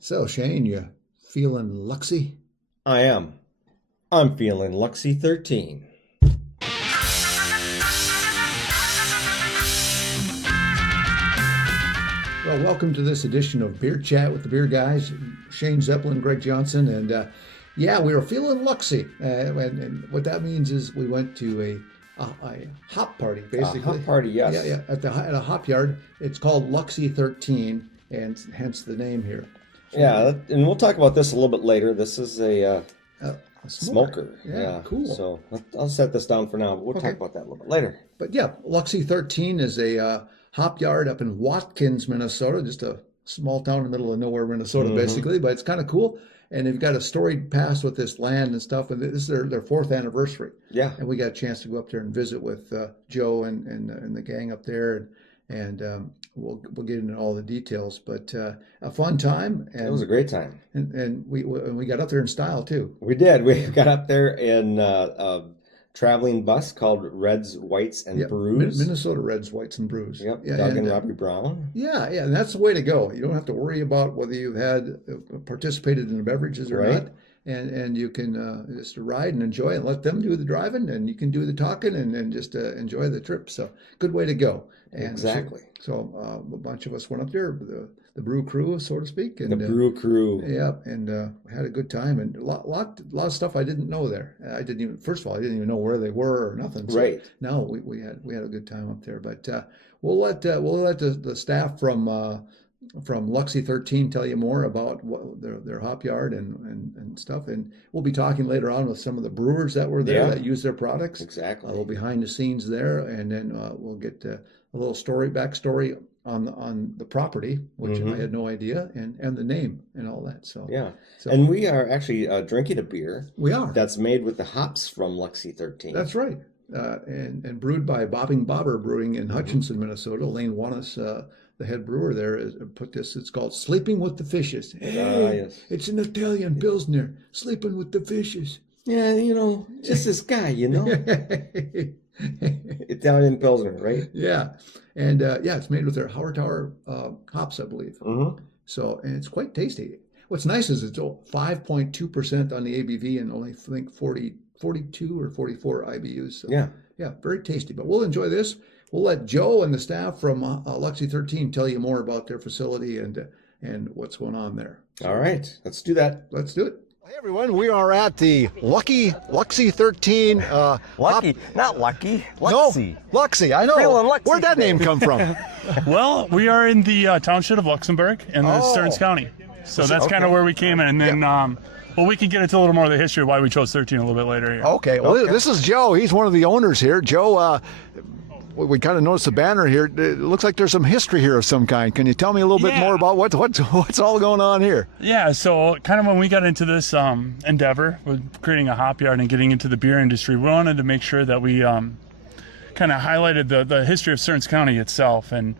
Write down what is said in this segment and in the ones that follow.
So, Shane, you feeling luxy? I am. I'm feeling Luxy13. Well, welcome to this edition of Beer Chat with the Beer Guys. Shane Zeppelin, Greg Johnson, and yeah, we were feeling luxy. And what that means is we went to a hop party, basically. Hop party, yes. Yeah, at a hop yard. It's called Luxy13, and hence the name here. Yeah, and we'll talk about this a little bit later. This is a smoker. Yeah, cool. So I'll set this down for now. We'll talk about that a little bit later. But yeah, Luxy13 is a hop yard up in Watkins, Minnesota, just a small town in the middle of nowhere, Minnesota, basically. But it's kind of cool. And they've got a storied past with this land and stuff. And this is their fourth anniversary. Yeah. And we got a chance to go up there and visit with Joe and the gang up there. And we'll get into all the details. But a fun time. And it was a great time. And we got up there in style, too. We did. We got up there in traveling bus called Reds, Whites, and Brews. Minnesota Reds, Whites, and Brews. Yep, Doug and Robbie Brown. Yeah, and that's the way to go. You don't have to worry about whether you've had participated in the beverages or not. And you can just ride and enjoy and let them do the driving, and you can do the talking and just enjoy the trip. So good way to go. And exactly. So a bunch of us went up there, the brew crew, so to speak. And, the brew crew. Yeah, and had a good time, and a lot of stuff I didn't know there. First of all, I didn't even know where they were or nothing. So right. No, we had a good time up there. But we'll let the staff from Luxy13 tell you more about what their hop yard and stuff. And we'll be talking later on with some of the brewers that were there that use their products. Exactly. We'll behind the scenes there, and then we'll get a little backstory on the property, which I had no idea, and the name and all that. So yeah, and we are actually drinking a beer. We are. That's made with the hops from Luxy13. That's right, and brewed by Bobbing Bobber Brewing in Hutchinson, Minnesota. Lane Wallace, the head brewer there, put this. It's called Sleeping with the Fishes. Hey, yes. It's an Italian Pilsner, sleeping with the fishes. Yeah, just this guy, Italian Pilsner, right? Yeah. And it's made with their Howard Tower hops, I believe. So, and it's quite tasty. What's nice is it's 5.2% on the ABV and only, I think, 42 or 44 IBUs. So, yeah, very tasty. But we'll enjoy this. We'll let Joe and the staff from Luxy13 tell you more about their facility and what's going on there. So, all right, let's do that. Let's do it. Hey everyone, we are at the Luxy13. Not Lucky. Luxy. No, Luxy. I know. Luxy Where'd that today. name come from? Well, we are in the township of Luxembourg in the Stearns County. So that's kind of where we came in. And then, well, we can get into a little more of the history of why we chose 13 a little bit later here. Okay. Well, this is Joe. He's one of the owners here. Joe, we kind of noticed the banner here. It looks like there's some history here of some kind. Can you tell me a little bit more about what's all going on here? Yeah, so kind of when we got into this endeavor with creating a hop yard and getting into the beer industry, we wanted to make sure that we kind of highlighted the history of Stearns County itself. And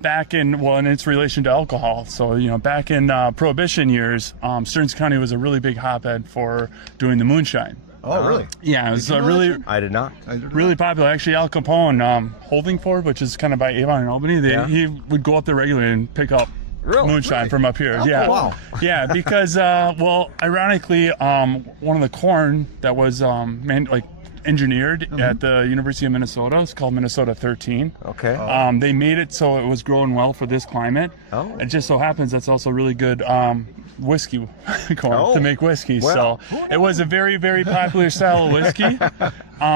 back in its relation to alcohol. So, back in Prohibition years, Stearns County was a really big hotbed for doing the moonshine. Oh, really? Yeah, it was really. I did not. Really popular. Actually, Al Capone, Holdingford, which is kind of by Avon and Albany, he would go up there regularly and pick up moonshine from up here. Oh, wow. Yeah, because ironically, one of the corn that was engineered at the University of Minnesota is called Minnesota 13. Okay. They made it so it was growing well for this climate. Oh. It just so happens that's also really good whiskey corn to make whiskey. So it was a very, very popular style of whiskey.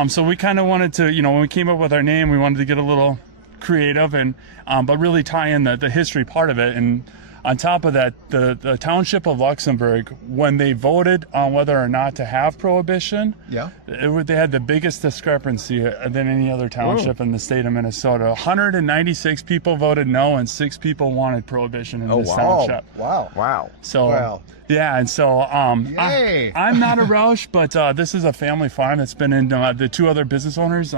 So we kind of wanted to, when we came up with our name, we wanted to get a little creative and but really tie in the history part of it. And on top of that, the township of Luxembourg, when they voted on whether or not to have prohibition, they had the biggest discrepancy than any other township in the state of Minnesota. 196 people voted no, and 6 people wanted prohibition in this township. Wow. So, yeah, and so I'm not a Roush, but this is a family farm that's been in the 2 other business owners.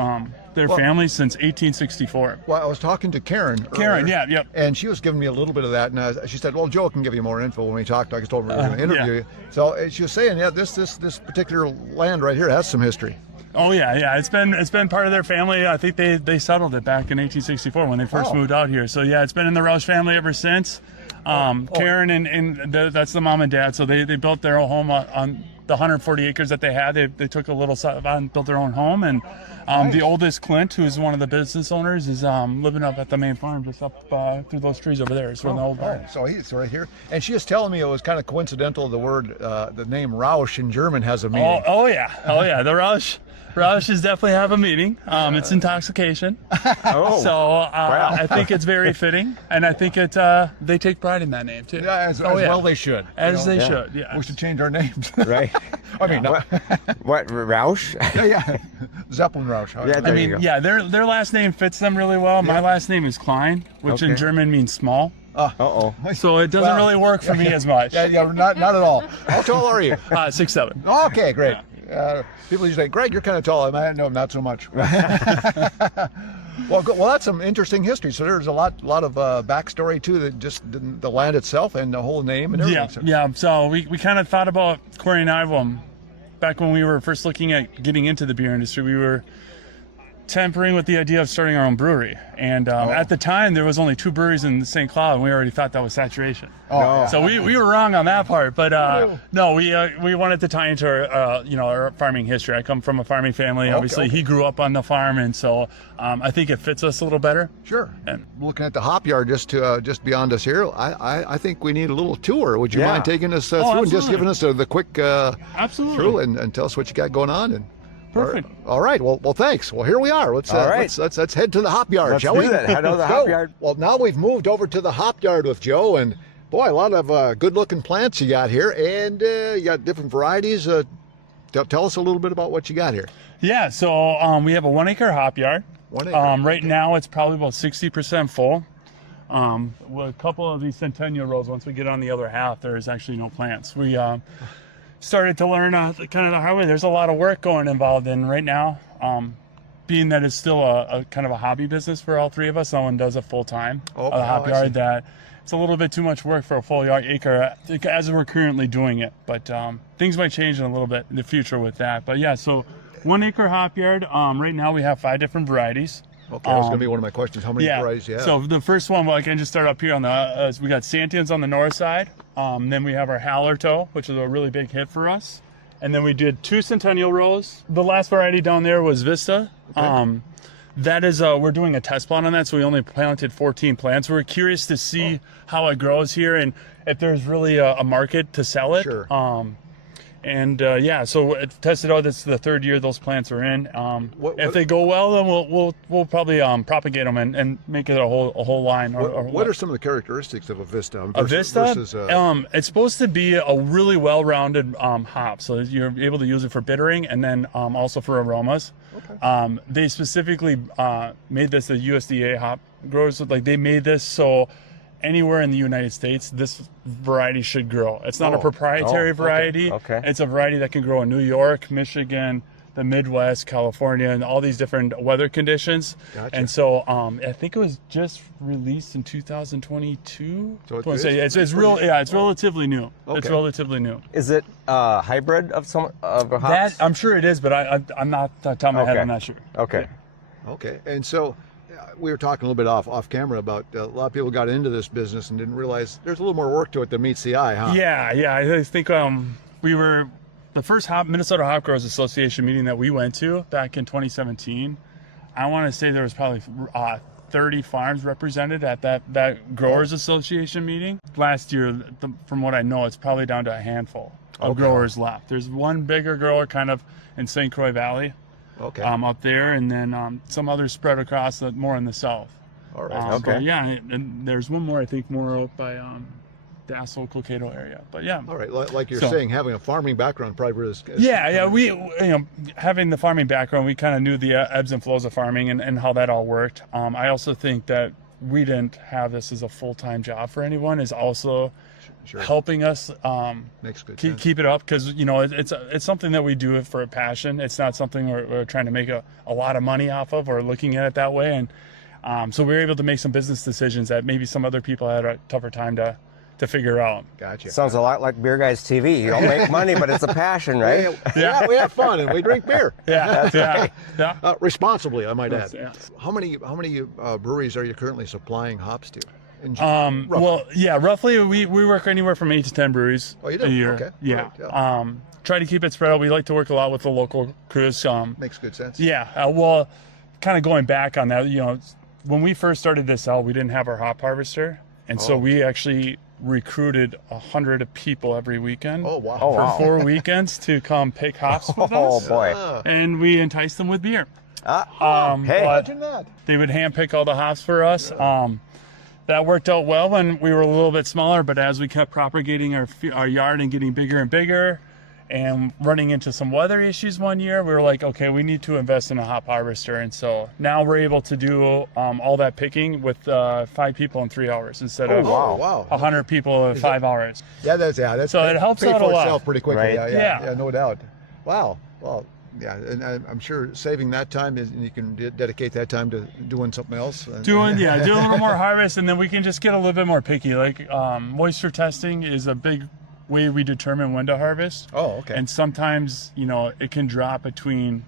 Their family since 1864. Well, I was talking to Karen earlier, yeah, and she was giving me a little bit of that, and she said, well, Joe can give you more info when we talked. I just told her we were going to interview you. So she was saying, this particular land right here has some history. Oh yeah, it's been part of their family. I think they settled it back in 1864 when they first moved out here. So yeah, it's been in the Roush family ever since. Karen that's the mom and dad. So they built their own home on the 140 acres that they had. They took a little side and built their own home. And the oldest, Clint, who's one of the business owners, is living up at the main farm, just up through those trees over there. So the old barn. So he's right here. And she was telling me it was kind of coincidental. The name Rausch in German has a meaning. Oh yeah. The Rausch is definitely have a meaning. It's intoxication. So I think it's very fitting, and I think they take pride in that name too. Yeah, as well they should. As they should. Yeah. We should change our names. Right. I mean, what Rausch? yeah. Zeppelin Rausch. Yeah, there you go. Their last name fits them really well. My last name is Klein, which in German means small. So it doesn't really work for me as much. Yeah, not at all. How tall are you? 6'7". Okay, great. People usually say, Greg, you're kind of tall. No, not so much. Well, that's some interesting history. So there's a lot of backstory too, that just the land itself and the whole name and everything. Yeah. So we kind of thought about Corey and I, back when we were first looking at getting into the beer industry, we were tampering with the idea of starting our own brewery. And at the time, there was only 2 breweries in St. Cloud, and we already thought that was saturation. So we were wrong on that part. But no, we wanted to tie into our farming history. I come from a farming family. Obviously, he grew up on the farm, and so I think it fits us a little better. Sure. And looking at the hop yard just beyond us here, I think we need a little tour. Would you mind taking us through and just giving us the quick through and tell us what you got going on? And perfect. All right. Well, thanks. Well, here we are. Let's head to the hop yard, shall we? Head to the hop yard. Well, now we've moved over to the hop yard with Joe, and boy, a lot of good-looking plants you got here, and you got different varieties. Tell us a little bit about what you got here. Yeah. So we have a 1 acre hop yard. 1 acre. Right now, it's probably about 60% full. With a couple of these centennial rows, once we get on the other half, there is actually no plants. We started to learn kind of the hard way. There's a lot of work involved in right now. Being that it's still a kind of a hobby business for all 3 of us, no one does it full time. A hop yard that it's a little bit too much work for a full acre as we're currently doing it. But things might change in a little bit in the future with that. But yeah, so 1 acre hop yard. Right now we have 5 different varieties. Okay, that's going to be one of my questions. How many varieties you have? So the first one, I can just start up here on the, we got Santians on the north side. Then we have our Hallertau, which is a really big hit for us. And then we did 2 centennial rows. The last variety down there was Vista. Okay. That is, we're doing a test plot on that, so we only planted 14 plants. We're curious to see how it grows here and if there's really a market to sell it. Sure. So it tested out. This is the 3rd year those plants are in. If they go well, then we'll probably propagate them and make it a whole line. What are some of the characteristics of a Vista? Versus, it's supposed to be a really well-rounded hop, so you're able to use it for bittering and then also for aromas. Okay. They specifically made this the USDA hop growers. Like they made this so anywhere in the United States, this variety should grow. It's not a proprietary variety. Okay. It's a variety that can grow in New York, Michigan, the Midwest, California, and all these different weather conditions. Gotcha. And so I think it was just released in 2022. So it's relatively new. Okay. It's relatively new. Is it a hybrid of hops? That I'm sure it is, but I'm not off the top of my head. I'm not sure. Okay. Okay. And so we were talking a little bit off camera about a lot of people got into this business and didn't realize there's a little more work to it than meets the eye, huh? Yeah. I think we were the first Minnesota Hop Growers Association meeting that we went to back in 2017. I want to say there was probably 30 farms represented at that Growers Association meeting. Last year, from what I know, it's probably down to a handful of growers left. There's one bigger grower kind of in St. Croix Valley. Okay. Up there, and then some others spread across more in the south. All right. But yeah, and there's one more, I think, more out by Dassel, Cokato area. But yeah. All right. Like you're saying, having a farming background probably is. We having the farming background, we kind of knew the ebbs and flows of farming and how that all worked. I also think that we didn't have this as a full-time job for anyone is also helping us makes good keep it up, because it's something that we do for a passion. It's not something we're trying to make a lot of money off of or looking at it that way. And so we were able to make some business decisions that maybe some other people had a tougher time to figure out. Gotcha. Sounds a lot like BeerGuysTV. You don't make money, but it's a passion, right? Yeah, we have fun and we drink beer. Yeah. Responsibly, I might add. Yeah. How many breweries are you currently supplying hops to? Roughly. Well, yeah, roughly we work anywhere from 8 to 10 breweries Oh, you do? a year. Okay. Yeah. Right, yeah. Try to keep it spread out. We like to work a lot with the local crews. Makes good sense. Yeah. Well, kind of going back on that, when we first started this out, we didn't have our hop harvester, and so we actually recruited 100 people every weekend. Oh, wow. Oh, For wow. 4 weekends to come pick hops with Oh, us. boy. And we enticed them with beer. Hey. But Imagine that. they would handpick all the hops for us. That worked out well when we were a little bit smaller, but as we kept propagating our yard and getting bigger and bigger and running into some weather issues one year, we were like, okay, we need to invest in a hop harvester. And so now we're able to do all that picking with 5 people in 3 hours instead of Oh, wow. 100 people in 5 hours. Yeah, that's So it helps paid out for a lot. itself pretty quickly. Right. Yeah, no doubt. Wow. Well, yeah, and I'm sure saving that time is, and you can dedicate that time to doing something else. Doing a little more harvest, and then we can just get a little bit more picky. Like moisture testing is a big way we determine when to harvest. Oh, okay. And sometimes, it can drop between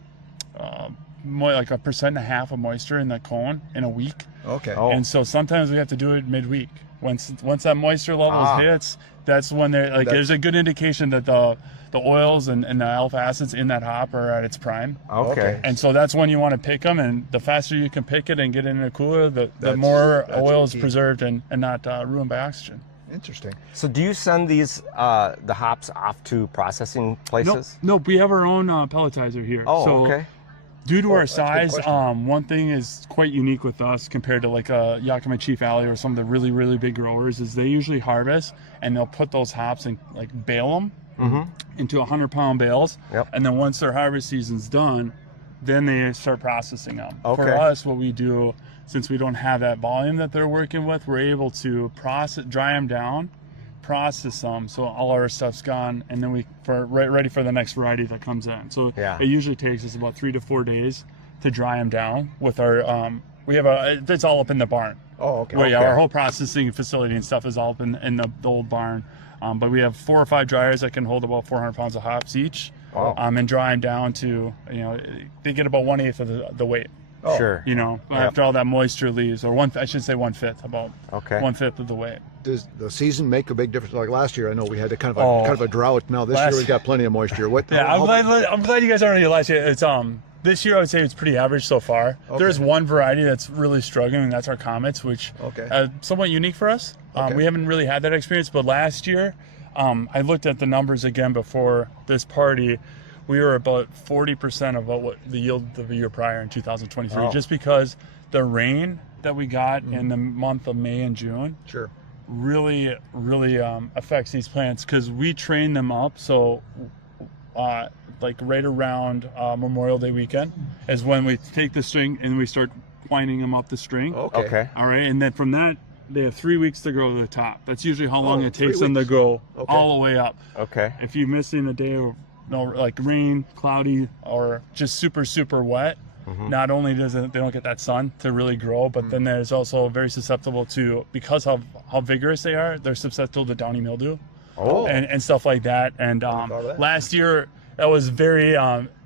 like 1.5% of moisture in the cone in a week. Okay. Oh. And so sometimes we have to do it midweek. Once that moisture level hits, that's when there's a good indication that the oils and the alpha acids in that hop are at its prime. Okay. And so that's when you want to pick them, and the faster you can pick it and get it in a cooler, the That's- more that's oil is key. preserved and not ruined by oxygen. Interesting. So do you send these the hops off to processing places? Nope, we have our own pelletizer here. Oh, so okay. due to our that's a good size, question. one thing is quite unique with us compared to like a Yakima Chief Valley or some of the really, really big growers is they usually harvest and they'll put those hops and like bale them into 100-pound bales. Yep. And then once their harvest season's done, then they start processing them. Okay. For us, what we do, since we don't have that volume that they're working with, we're able to dry them down, process them, so all our stuff's gone, and then ready for the next variety that comes in. So Yeah. it usually takes us about 3 to 4 days to dry them down with our it's all up in the barn. Oh, okay. Well, yeah, our whole processing facility and stuff is all up in the old barn. But we have 4 or 5 dryers that can hold about 400 pounds of hops each. Wow. And dry them down to, they get about 1/8 of the weight. Oh. Sure. After all that moisture leaves, or I should say 1/5, about Okay. 1/5 of the weight. Does the season make a big difference? Like last year, I know we had a kind Oh. of a drought. Now this year we've got plenty of moisture. What? Yeah, how- I'm glad you guys aren't here last year. It's this year I would say it's pretty average so far. Okay. There's one variety that's really struggling, and that's our comets, which Okay. somewhat unique for us. Okay. We haven't really had that experience, but last year, I looked at the numbers again before this party. We were about 40% of what the yield of the year prior in 2023, just because the rain that we got in the month of May and June Sure. really affects these plants, because we train them up. So like right around Memorial Day weekend is when we take the string and we start winding them up the string. Okay. Okay. All right, and then from that they have 3 weeks to grow to the top. That's usually how long it 3 takes them to weeks. grow Okay. all the way up. Okay. If you miss in a day or like rain, cloudy, or just super wet, not only they don't get that sun to really grow, but then there's also very susceptible to, because of how vigorous they are, they're susceptible to downy mildew Oh. and stuff like that. And thought of that. last year that was very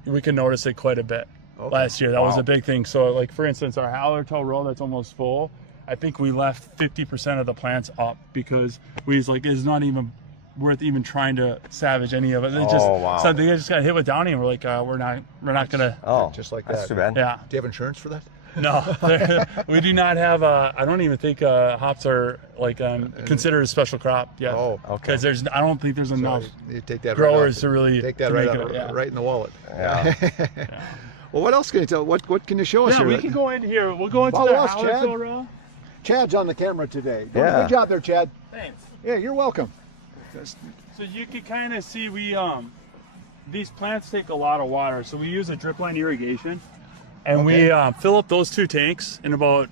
we can notice it quite a bit. Okay. Last year that was Wow. a big thing. So like for instance, our Hallertau row that's almost full, I think we left 50% of the plants up because we was like, it's not even worth even trying to savage any of it. They just wow. so they just got hit with downy, and we're like, we're not gonna. Oh, Just like that's that. too bad. Yeah, Do you have insurance for that? no, we do not have. I don't even think hops are like considered a special crop yet. Oh, okay. Because I don't think there's enough You take that growers right to really take that to right, make out, it, yeah. right in the wallet. Yeah. Well, what else can you tell? What can you show us Yeah, here? we can go in here. We'll go into Follow the us, Chad. Hallertau row. Chad's on the camera today. Yeah. Good job there, Chad. Thanks. Yeah, you're welcome. So you can kind of see these plants take a lot of water, so we use a drip line irrigation, and we fill up those 2 tanks in about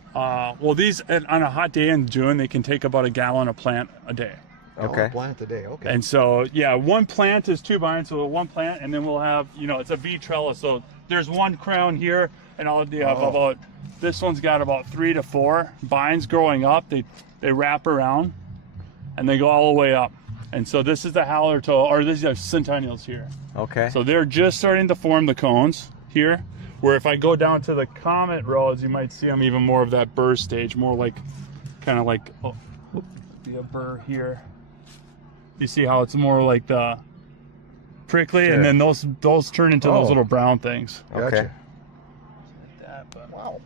these on a hot day in June they can take about a gallon of plant a day. Okay. Plant today. Okay. And so one plant is 2 vines, so 1 plant, and then we'll have it's a V trellis, so there's 1 crown here, and I'll have about this one's got about 3 to 4 vines growing up. They wrap around, and they go all the way up. And so this is the Hallertau, or these are centennials here. Okay. So they're just starting to form the cones here, where if I go down to the comet rows, you might see them even more of that burst stage, more like kind of like the burr here. You see how it's more like the prickly, and then those turn into those little brown things. Gotcha. Okay. Wow.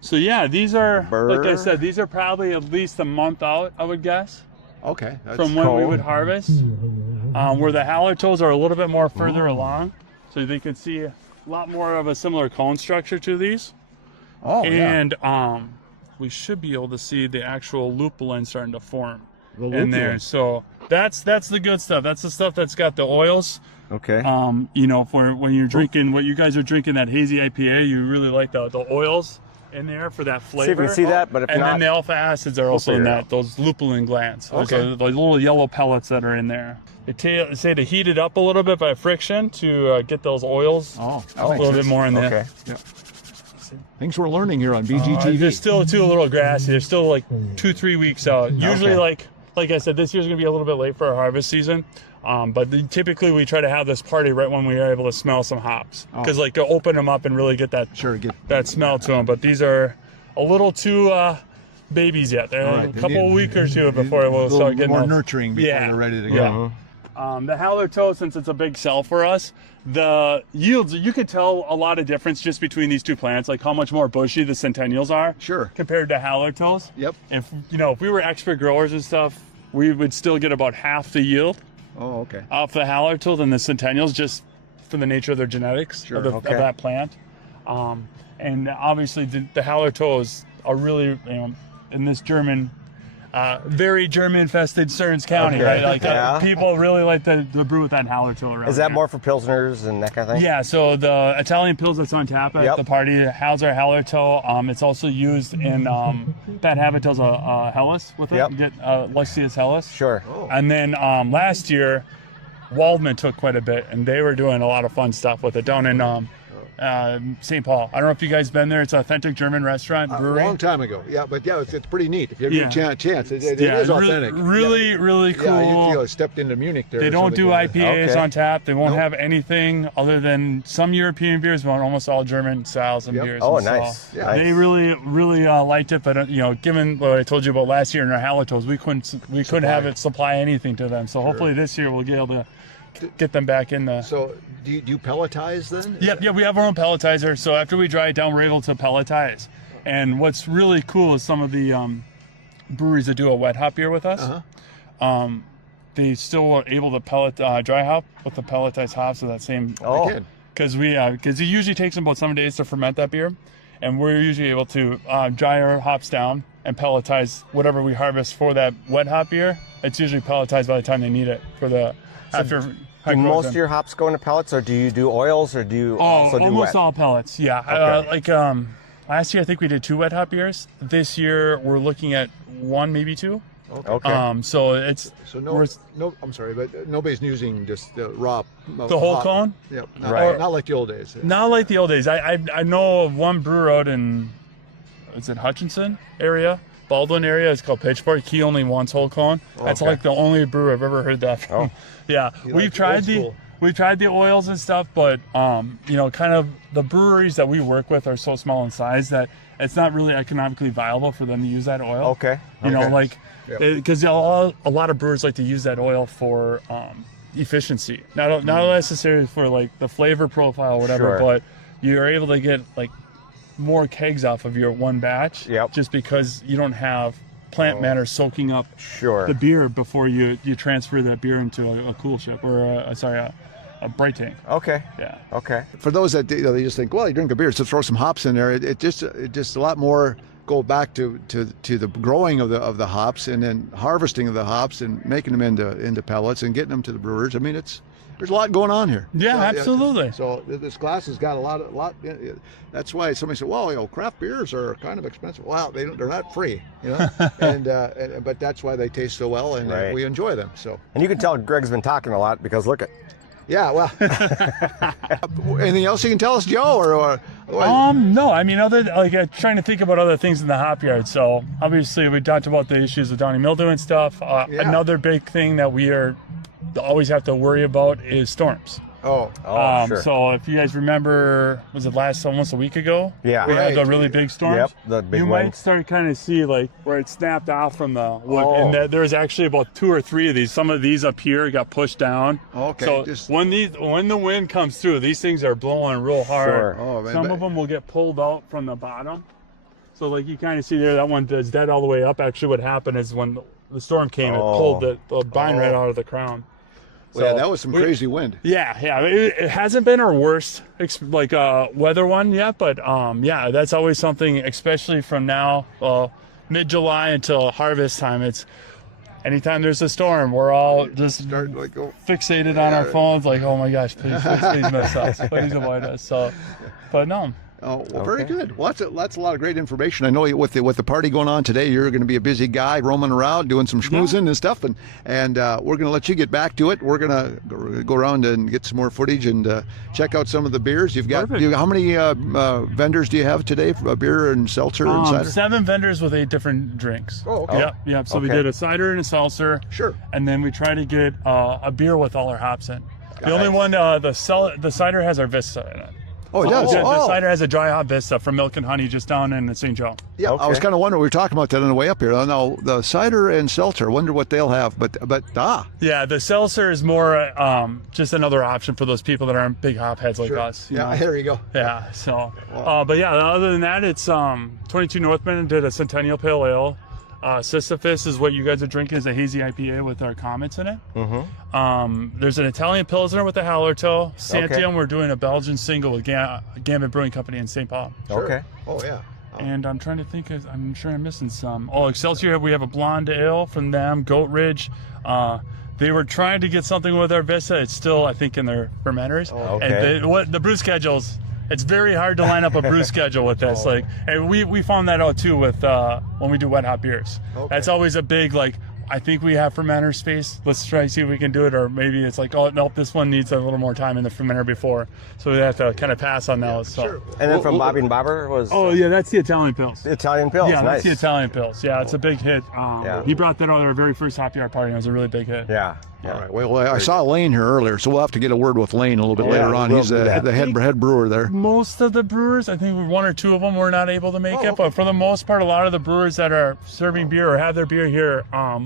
So yeah, these are, like I said, these are probably at least a month out, I would guess, Okay. That's from when we cool. would harvest. Where the Hallertaux's are a little bit more further along, so they can see a lot more of a similar cone structure to these. Oh, yeah. And we should be able to see the actual lupulin starting to form The in there. lupulin. So that's the good stuff. That's the stuff that's got the oils. Okay. You know, for when you're drinking what you guys are drinking, that hazy IPA, you really like the oils in there for that flavor. See if you can see that, but if and not, then the alpha acids are also in that, those lupulin glands. Those Okay. are those little yellow pellets that are in there. They say to heat it up a little bit by friction to get those oils Oh, a little bit more in there. okay. things we're learning here on BGTV. They're still too a little grassy. They're still like 2-3 weeks out. Usually, like I said, this year's gonna be a little bit late for our harvest season. But typically we try to have this party right when we are able to smell some hops, because like to open them up and really get that that smell to them. But these are a little too babies yet. They're Right, a they couple need- week or two before we'll start getting more those. nurturing before Yeah. they're ready to go. Yeah. The Hallertaux, since it's a big sell for us, the yields, you could tell a lot of difference just between these two plants, like how much more bushy the Centennials are Sure. compared to Hallertaux. Yep. If we were expert growers and stuff, we would still get about half the yield Oh, okay. off the Hallertaux than the Centennials, just for the nature of their genetics of that plant. And obviously the Hallertaux are really, in this German, very German-infested Stearns County, right? Like people really like to brew with that Hallertaux around. Is that here. more for pilsners and that kind of thing? Yeah, so the Italian Pils that's on tap at the party, Hauser Hallertaux, it's also used in that Habitel's a Helles with it. Yep. You get Luxy13 Helles. Sure. And then last year, Waldman took quite a bit, and they were doing a lot of fun stuff with it down in St. Paul. I don't know if you guys been there. It's an authentic German restaurant, brewery. A long time ago. Yeah, but yeah, it's pretty neat. If you ever get a chance, it is really, authentic. Really cool. Yeah, you feel stepped into Munich there. They or don't do something. IPAs on tap. They won't Nope. have anything other than some European beers, but almost all German styles and beers. Oh, and so nice. Yeah. They really liked it, but given what I told you about last year in our Hallertaux's, we couldn't have it supply anything to them. So hopefully this year we'll be able to get them back in the. So do you pelletize then? Yeah, we have our own pelletizer. So after we dry it down, we're able to pelletize. And what's really cool is some of the breweries that do a wet hop beer with us. They still are able to pellet dry hop with the pelletized hops of that same. Oh. Because it usually takes them about 7 days to ferment that beer, and we're usually able to dry our hops down and pelletize whatever we harvest for that wet hop beer. It's usually pelletized by the time they need it for the after. Do most of your hops go into pellets, or do you do oils, or do you also do almost wet? all pellets. Yeah. Okay. Last year I think we did 2 wet hop beers. This year we're looking at 1, maybe 2. Okay. So it's no. I'm sorry, but nobody's using just the raw. the whole hop. cone. Yep. Right. Not like the old days. Not like the old days. I know of one brewer out in, is it Hutchinson area? Baldwin area. It's called Pitchfork. He only wants whole cone. That's like the only brewer I've ever heard that from. Yeah, we've tried the oils and stuff, but kind of the breweries that we work with are so small in size that it's not really economically viable for them to use that oil. Okay. Because a lot of brewers like to use that oil for efficiency, not necessarily for like the flavor profile or whatever, but you're able to get like more kegs off of your one batch, just because you don't have plant matter soaking up the beer before you transfer that beer into a cool ship or a bright tank. Okay. Yeah. Okay. For those that they just think, well, you drink a beer, so throw some hops in there. It just a lot more go back to the growing of the hops and then harvesting of the hops and making them into pellets and getting them to the brewers. I mean, there's a lot going on here. Yeah, absolutely. So this glass has got a lot. That's why somebody said, "Well, craft beers are kind of expensive." Well, they're not free, but that's why they taste so well, and we enjoy them. So. And you can tell Greg's been talking a lot because look at. Yeah. Well. Anything else you can tell us, Joe, or? No. I mean, trying to think about other things in the hop yard. So obviously, we talked about the issues with downy mildew and stuff. Another big thing that we always have to worry about is storms. Oh, Sure. So if you guys remember, was it almost a week ago? Yeah. We had the Right. really big storms. Yep, the big You wind. might start kind of see like where it snapped off from the wood, Oh. and that there's actually about 2 or 3 of these. Some of these up here got pushed down. Okay, So just- when the wind comes through, these things are blowing real hard. Sure. Oh, man, Some but- of them will get pulled out from the bottom. So like you kind of see there, that one is dead all the way up. Actually, what happened is when the storm came, it pulled the vine right out of the crown. well, yeah, So that was some we- crazy wind. Yeah. It hasn't been our worst weather one yet, but yeah, that's always something, especially from now mid-July until harvest time. It's anytime there's a storm, we're all just Start like, oh, fixated on our phones, like, oh my gosh, please miss us, please avoid us. So, but no. oh, well, very good. Well, that's a lot of great information. I know with the party going on today, you're going to be a busy guy roaming around doing some schmoozing and stuff, and we're going to let you get back to it. We're going to go around and get some more footage and check out some of the beers you've got. Perfect. How many vendors do you have today for beer and seltzer and cider? 7 vendors with 8 different drinks. Oh, okay. Yep. So we Okay. did a cider and a seltzer. Sure. And then we try to get a beer with all our hops in. The Nice. only one, the cider has our Vista in it. Oh, it does. The cider has a dry hop Vista from Milk and Honey just down in St. Joe. Yeah, I was Okay. kind of wondering. We were talking about that on the way up here. Now the cider and seltzer. Wonder what they'll have. But Yeah, the seltzer is more just another option for those people that aren't big hop heads like us. you know? there you go. Yeah. So, but yeah, other than that, it's 22 Northman did a Centennial Pale Ale. Sisyphus is what you guys are drinking, is a hazy IPA with our comments in it. There's an Italian Pilsner with a Hallertau. Santium, we're doing a Belgian single with Gambit Brewing Company in St. Paul. Okay. Oh yeah. And I'm trying to think, I'm sure I'm missing some. Oh, Excelsior, we have a blonde ale from them, Goat Ridge. They were trying to get something with our Vista. It's still, I think, in their fermenters. Okay. And the brew schedules, it's very hard to line up a brew schedule with this. Like, and we found that out too with when we do wet hop beers. That's always a big, like, I think we have fermenter space. Let's try to see if we can do it. Or maybe it's like, oh, nope, this one needs a little more time in the fermenter before. So we have to kind of pass on those. So. And then from Bobby and Bobber was Oh, yeah, that's the Italian Pils. the Italian Pills. Yeah, Nice. that's the Italian Pils. Yeah, it's a big hit. Yeah. He brought that out at our very first Hopyard Party, and it was a really big hit. Yeah. All right. Well, I saw Lane here earlier, so we'll have to get a word with Lane a little bit later on. we'll He's do that. the head brewer there. Most of the brewers, I think 1 or 2 of them were not able to make it, but for the most part, a lot of the brewers that are serving beer or have their beer here are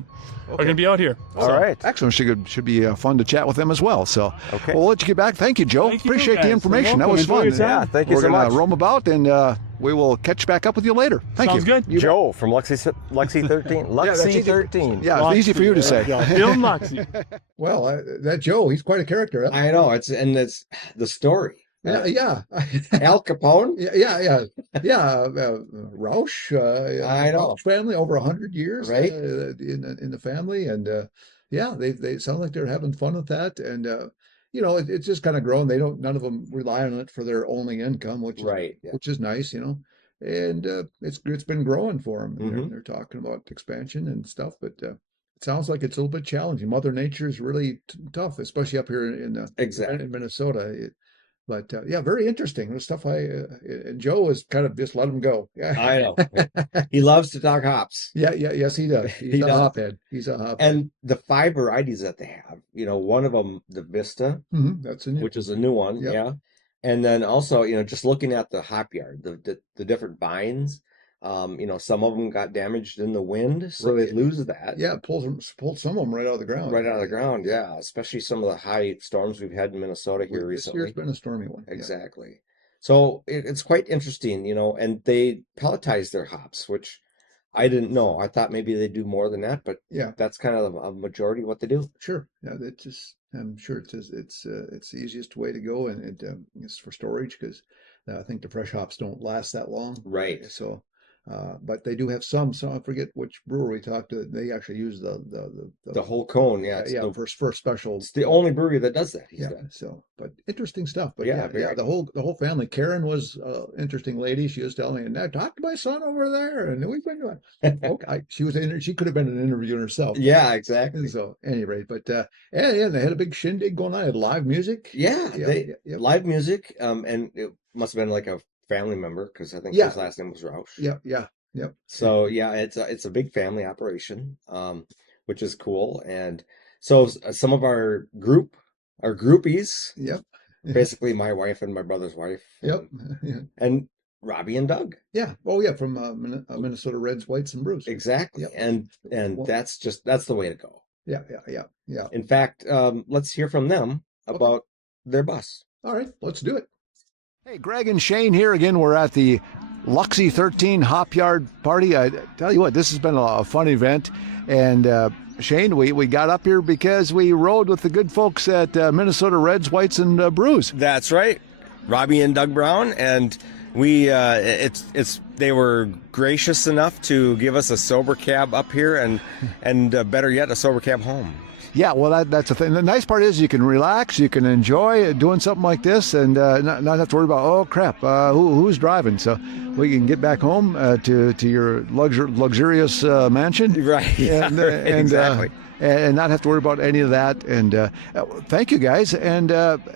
going to be out here. All right. Excellent. Should be fun to chat with them as well. So, Okay. well, we'll let you get back. Thank you, Joe. Thank you, Appreciate the guys. information. You're That was welcome. fun. Enjoy your time. Yeah, thank you We're so gonna much. roam about, and we will catch back up with you later. Thank Sounds you. good. Joe from Luxy13. Luxy13. Yeah, it's easy for you to say. Bill Luxy. Well, that Joe, he's quite a character. I know it's the story. Yeah. Al Capone. Yeah. Rausch. I know. Rausch family over 100 years, Right. in the family, and yeah, they sound like they're having fun with that, and it's just kind of grown. None of them rely on it for their only income, which is, Right. Yeah. which is nice, and it's been growing for them. And Mhm. they're talking about expansion and stuff, but it sounds like it's a little bit challenging. Mother Nature is really tough, especially up here Exactly. in Minnesota. But yeah, very interesting. The stuff and Joe has kind of just let him go. Yeah, I know. He loves to talk hops. yes, he does. He's He a does. hophead. He's a hophead. And the 5 varieties that they have, one of them, the Vista, That's a new. which is a new one. Yep. Yeah. And then also, just looking at the hop yard, the different vines, some of them got damaged in the wind, so they Right. lose that. Yeah, pulled some of them right out of the ground. Right out of the ground. Yeah. Especially some of the high storms we've had in Minnesota here This recently. year's been a stormy one. Yeah. Exactly. So it's quite interesting, and they pelletize their hops, which I didn't know. I thought maybe they do more than that, but Yeah, that's kind of a majority of what they do. sure. Yeah, I'm sure it's the easiest way to go, and it's for storage because I think the fresh hops don't last that long. Right. So, but they do have some. So I forget which brewer we talked to. They actually use The whole cone, yeah. It's, yeah, for special. it's the only brewery that does that. He Yeah. said. So, but interesting stuff. But Yeah, yeah, very. the whole family. Karen was an interesting lady. She was telling me, and I talked to my son over there, and we've been doing. Okay, she could have been an interview herself. Yeah, exactly. So, anyway, but yeah, they had a big shindig going on. They had live music. Yeah, Yeah. live music. And it must have been like a family member because I think Yeah. his last name was Rausch. Yeah. So yeah, it's a big family operation, which is cool. And so some of our group our groupies, Yep. basically my wife and my brother's wife. Yep. Yeah. And Robbie and Doug. Yeah. Oh, yeah. From Minnesota Reds, Whites, and Brews. Exactly. Yep. And Well, that's the way to go. Yeah. Yeah. Yeah. Yeah. In fact, let's hear from them about their bus. All right. Let's do it. Hey, Greg and Shane here again. We're at the Luxy13 Hopyard Party. I tell you what, this has been a fun event. And Shane, we got up here because we rode with the good folks at Minnesota Reds, Whites, and Brews. That's right, Robbie and Doug Brown, and we they were gracious enough to give us a sober cab up here, and better yet, a sober cab home. Yeah, well, that's the thing. The nice part is you can relax, you can enjoy doing something like this, and not have to worry about, oh crap, who's driving. So we can get back home to your luxurious mansion, right? And, Exactly. And not have to worry about any of that. And thank you guys. And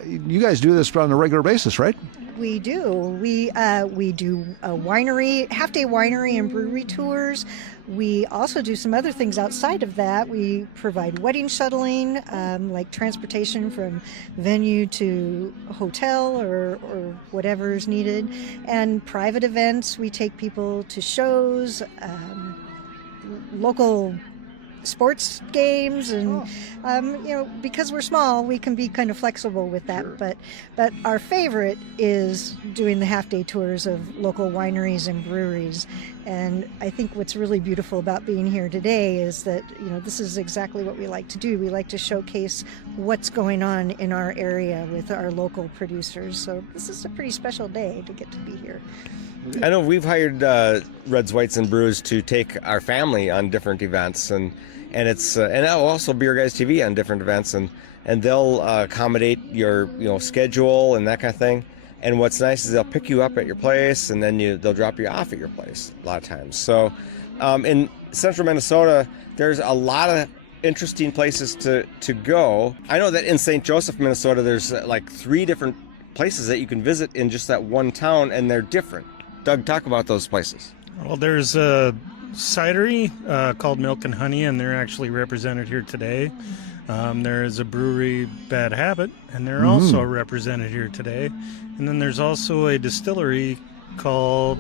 you guys do this on a regular basis, right? We do. We do a winery, half-day winery and brewery tours. We also do some other things outside of that. We provide wedding shuttling, like transportation from venue to hotel or whatever is needed, and private events. We take people to shows, local sports games, and because we're small, we can be kind of flexible with that. Sure. But our favorite is doing the half-day tours of local wineries and breweries. And I think what's really beautiful about being here today is that this is exactly what we like to do. We like to showcase what's going on in our area with our local producers. So this is a pretty special day to get to be here. I know we've hired Reds, Whites, and Brews to take our family on different events, and it's and also BeerGuysTV on different events, and they'll accommodate your schedule and that kind of thing. And what's nice is they'll pick you up at your place, and then they'll drop you off at your place a lot of times. So in central Minnesota, there's a lot of interesting places to go. I know that in St. Joseph, Minnesota, there's like 3 different places that you can visit in just that one town, and they're different. Doug, talk about those places. Well, there's a cidery called Milk and Honey, and they're actually represented here today. There is a brewery, Bad Habit, and they're also represented here today. And then there's also a distillery called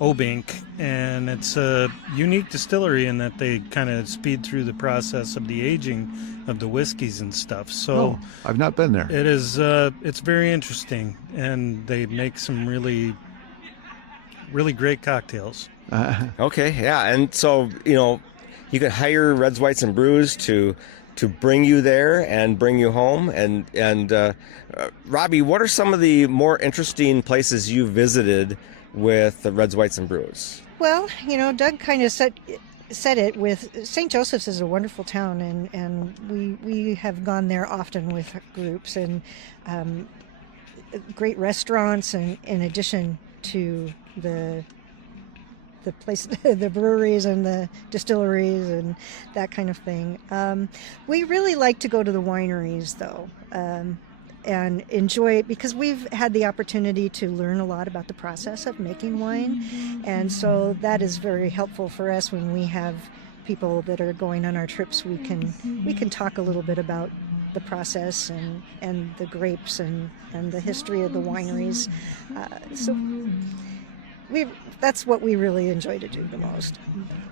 Obink, and it's a unique distillery in that they kind of speed through the process of the aging of the whiskeys and stuff. So I've not been there. it is it's very interesting, and they make some really great cocktails. Okay, yeah, and so you can hire Reds, Whites, and Brews to bring you there and bring you home. And Robbie, what are some of the more interesting places you visited with the Reds, Whites, and Brews? Well, Doug kind of said it with St. Joseph's is a wonderful town, and we have gone there often with groups, and great restaurants, and in addition to the place, the breweries and the distilleries and that kind of thing. We really like to go to the wineries, though, and enjoy it because we've had the opportunity to learn a lot about the process of making wine, and so that is very helpful for us when we have people that are going on our trips. We can talk a little bit about the process and the grapes and the history of the wineries. So that's what we really enjoy to do the most.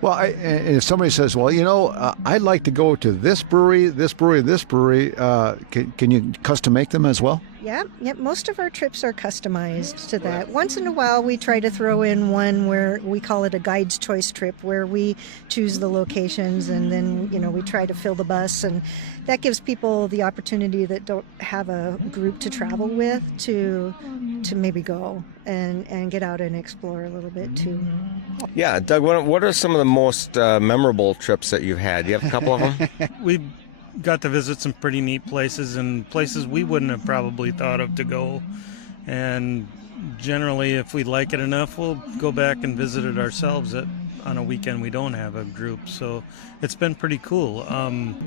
Well, and if somebody says, well, I'd like to go to this brewery, this brewery, this brewery, can you custom make them as well? Yeah, most of our trips are customized to that. Once in a while, we try to throw in one where we call it a guide's choice trip, where we choose the locations and then, we try to fill the bus. And that gives people the opportunity that don't have a group to travel with to maybe go and get out and explore a little bit too. Yeah, Doug, what are some of the most memorable trips that you've had? Do you have a couple of them? We got to visit some pretty neat places, and places we wouldn't have probably thought of to go. And generally, if we like it enough, we'll go back and visit it ourselves on a weekend we don't have a group. So it's been pretty cool.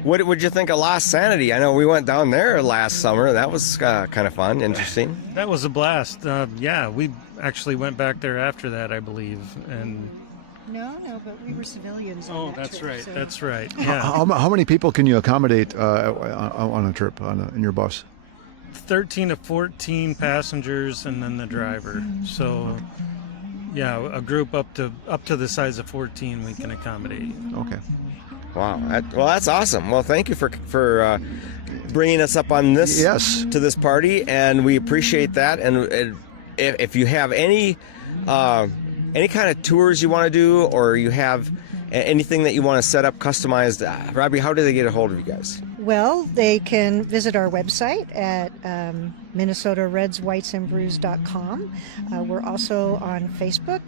What would you think of Lost Sanity? I know we went down there last summer. That was kind of fun, interesting. That was a blast. Yeah, we actually went back there after that, I believe, and No, but we were civilians. Oh, on that that's trip, right. so- That's right. Yeah. How many people can you accommodate on a trip in your bus? 13 to 14 passengers and then the driver. So yeah, a group up to the size of 14 we can accommodate. Okay. Wow. Well, that's awesome. Well, thank you for bringing us up on this to this party, and we appreciate that. And if you have any kind of tours you want to do, or you have anything that you want to set up customized, Robbie, how do they get a hold of you guys? Well, they can visit our website at minnesotaredswhitesandbrews.com. We're also on Facebook,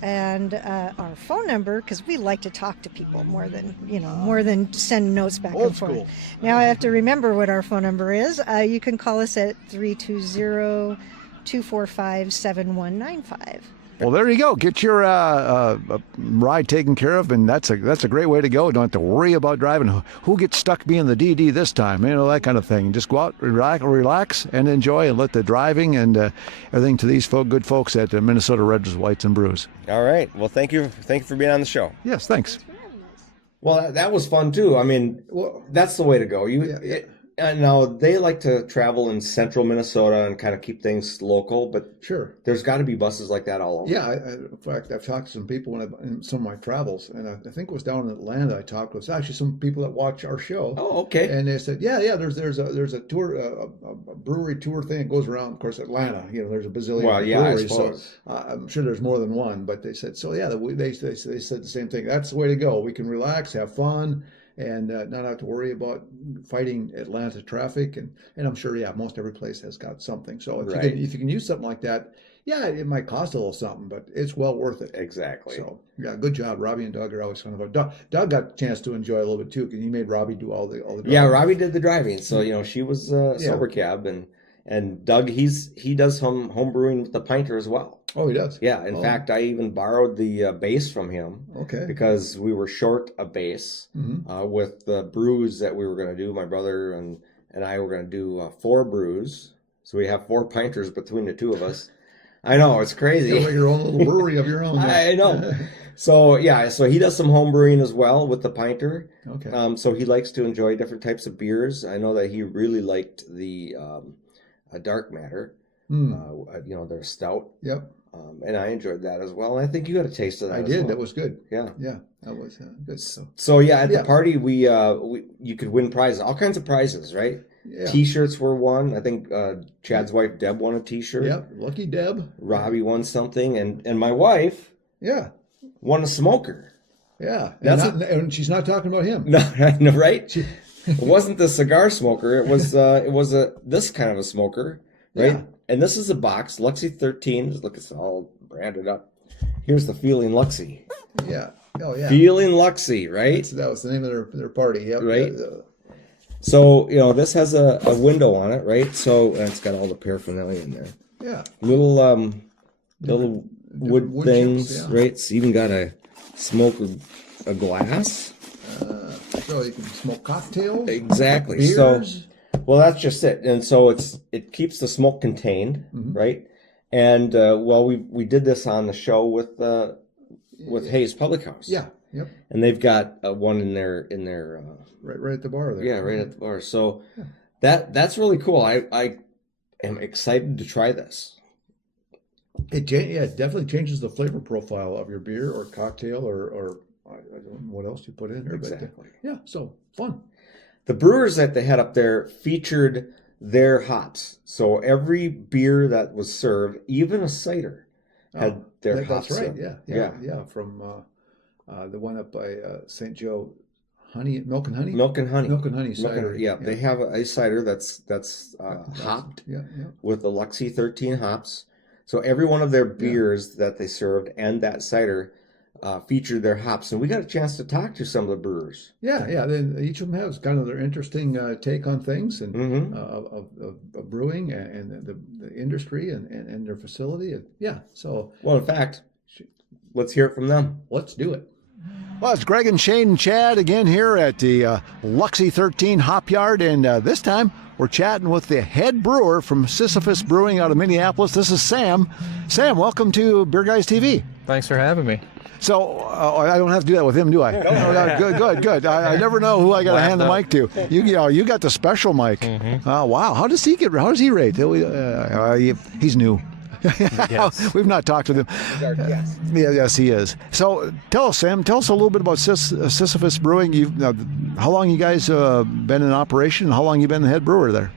and our phone number, because we like to talk to people more than send notes back and forth. School. Now I have to remember what our phone number is. You can call us at 320-245-7195. Well, there you go. Get your ride taken care of, and that's a great way to go. Don't have to worry about driving. Who gets stuck being the DD this time? That kind of thing. Just go out, relax, and enjoy, and let the driving and everything to these good folks at Minnesota Reds, Whites, and Brews. All right. Well, thank you for being on the show. Yes, thanks. Well, that was fun too. I mean, that's the way to go. And now they like to travel in central Minnesota and kind of keep things local, but Sure. there's got to be buses like that all over. Yeah, in fact, I've talked to some people in some of my travels, and I think it was down in Atlanta. I talked with actually some people that watch our show. Oh, okay. And they said, yeah, there's a tour, a brewery tour thing that goes around. Of course, Atlanta, there's a bazillion breweries, so I'm sure there's more than one. But they said, so yeah, they said the same thing. That's the way to go. We can relax, have fun, and not have to worry about fighting Atlanta traffic. And I'm sure, most every place has got something. So if you can use something like that, it might cost a little something, but it's well worth it. Exactly. So good job. Robbie and Doug are always kind of Doug got a chance to enjoy a little bit too, because he made Robbie do all the driving. Yeah, Robbie did the driving. So, she was sober cab, and Doug, he does home brewing with the pinter as well. Oh, he does? Yeah. In fact, I even borrowed the base from him. Okay. Because we were short a base with the brews that we were going to do. My brother and I were going to do 4 brews. So we have 4 pinters between the two of us. I know, it's crazy. You have your own little brewery of your own. I know. So he does some home brewing as well with the pinter. Okay. So he likes to enjoy different types of beers. I know that he really liked the dark matter. Their stout. Yep. And I enjoyed that as well. And I think you got a taste of that. I as did. well. That was good. Yeah. Yeah. That was good. So at the party you could win prizes, all kinds of prizes, right? Yeah. T-shirts were won. I think Chad's wife Deb won a T-shirt. Yep. Lucky Deb. Robbie won something, and my wife won a smoker. Yeah. And she's not talking about him. No, right? It wasn't the cigar smoker. It was this kind of a smoker, right? Yeah. And this is a box, Luxy13. Look, it's all branded up. Here's the Feeling Luxy. Yeah. Oh, yeah. Feeling Luxy, right? That was the name of their party. Yep. Right. So, this has a window on it, right? So, and it's got all the paraphernalia in there. Yeah. Little wood things, chips, right? It's even got a a glass. So you can smoke cocktails. Exactly. Beers. So, well, that's just it. And so it keeps the smoke contained, right? And we did this on the show with Hayes Public House. Yeah. Yep. And they've got one in their right at the bar there. Yeah, right at the bar. So that's really cool. I am excited to try this. It definitely changes the flavor profile of your beer or cocktail or I don't know what else you put in here. Exactly. But so fun. The brewers that they had up there featured their hops. So every beer that was served, even a cider, had their hops. That's right. Yeah. From the one up by St. Joe, Milk and Honey. Milk and Honey cider. Yeah, they have a cider that's hopped with the Luxy13 hops. So every one of their beers that they served and that cider featured their hops, and we got a chance to talk to some of the brewers. Yeah. Then each of them has kind of their interesting take on things and of brewing and the industry and their facility. So well, in fact, let's hear it from them. Let's do it. Well, it's Greg and Shane and Chad again here at the Luxy13 Hopyard, and this time we're chatting with the head brewer from Sisyphus Brewing out of Minneapolis. This is Sam. Sam, welcome to Beer Guys TV. Thanks for having me. So I don't have to do that with him, do I? No, good. I never know who I got to hand the mic to. You got the special mic. Wow. How does he rate? He's new. Yes. We've not talked with him. Yes, he is. So tell us, Sam. Tell us a little bit about Sisyphus Brewing. How long you guys been in operation? How long you been the head brewer there?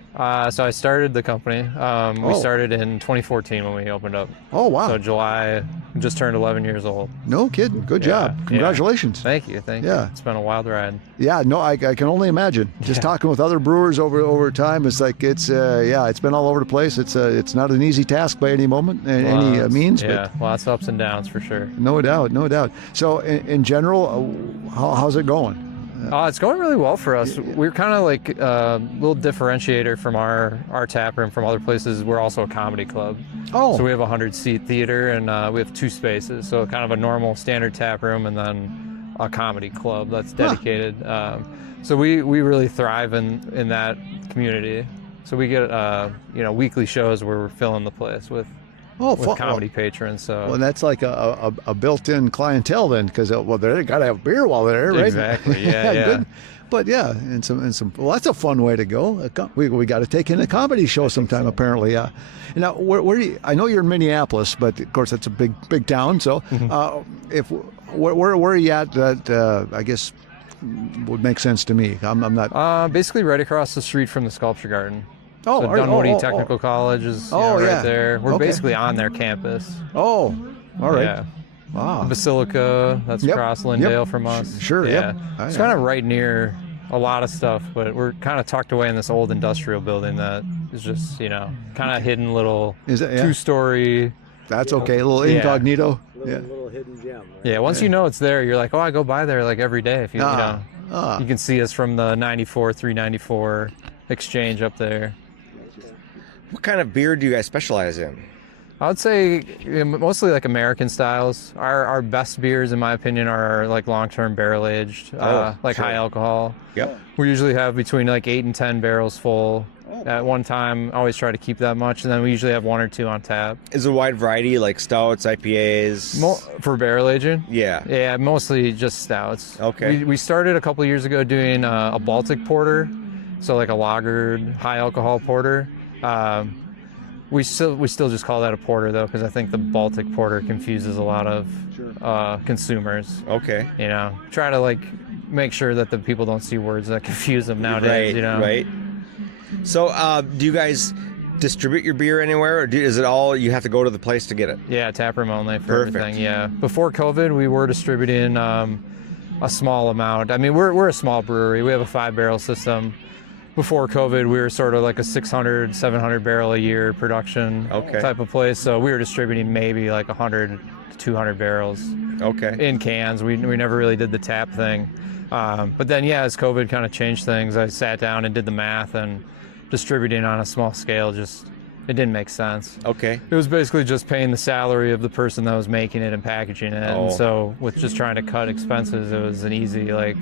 So I started the company. We started in 2014 when we opened up. Oh, wow. So July, just turned 11 years old. No kidding. Good job. Congratulations. Thank you. Yeah. It's been a wild ride. Yeah, no, I can only imagine. Just talking with other brewers over time, it's like it's been all over the place. It's not an easy task by any means. Yeah, lots of ups and downs for sure. No doubt. So in general, how's it going? It's going really well for us. We're kind of like a little differentiator from our tap room from other places. We're also a comedy club. Oh. So we have a 100-seat theater, and we have 2 spaces. So kind of a normal standard tap room, and then a comedy club that's dedicated. So we really thrive in that community. So we get weekly shows where we're filling the place with comedy patrons. So well, that's like a built-in clientele then, because they got to have beer while they're there, right? Exactly. Yeah. Good. But yeah, and some. Well, that's a fun way to go. We got to take in a comedy show sometime. Apparently, Now, where I know you're in Minneapolis, but of course that's a big town. So, where are you at? That I guess would make sense to me. I'm not. Basically, right across the street from the Sculpture Garden. Oh, so Dunwoody Technical College is right there. We're basically on their campus. Oh, all right. Yeah. Wow. The Basilica, that's across Lindale from us. Sure, yeah. It's kind of right near a lot of stuff, but we're kind of tucked away in this old industrial building that is just, kind of hidden little 2-story. That's okay, a little incognito. Little hidden gem. Right? Yeah, once you know it's there, you're like, I go by there like every day. If you can see us from the 394 exchange up there. What kind of beer do you guys specialize in? I would say mostly like American styles. Our best beers, in my opinion, are like long-term barrel-aged, high alcohol. Yep. We usually have between like 8 and 10 barrels full at one time. Always try to keep that much, and then we usually have 1 or 2 on tap. Is it a wide variety, like stouts, IPAs? For barrel aging? Yeah. Yeah, mostly just stouts. Okay. We started a couple years ago doing a Baltic porter, so like a lagered high alcohol porter. We still just call that a porter though, because I think the Baltic porter confuses a lot of consumers. Okay. Try to like make sure that the people don't see words that confuse them nowadays. Right. So, do you guys distribute your beer anywhere, or is it all you have to go to the place to get it? Yeah, taproom only for everything. Yeah. Before COVID, we were distributing a small amount. I mean, we're a small brewery. We have a 5-barrel system. Before COVID, we were sort of like a 600, 700 barrel a year production type of place. So we were distributing maybe like 100 to 200 barrels in cans. We never really did the tap thing. But then, as COVID kind of changed things, I sat down and did the math, and distributing on a small scale it didn't make sense. Okay. It was basically just paying the salary of the person that was making it and packaging it. And so with just trying to cut expenses, it was an easy, It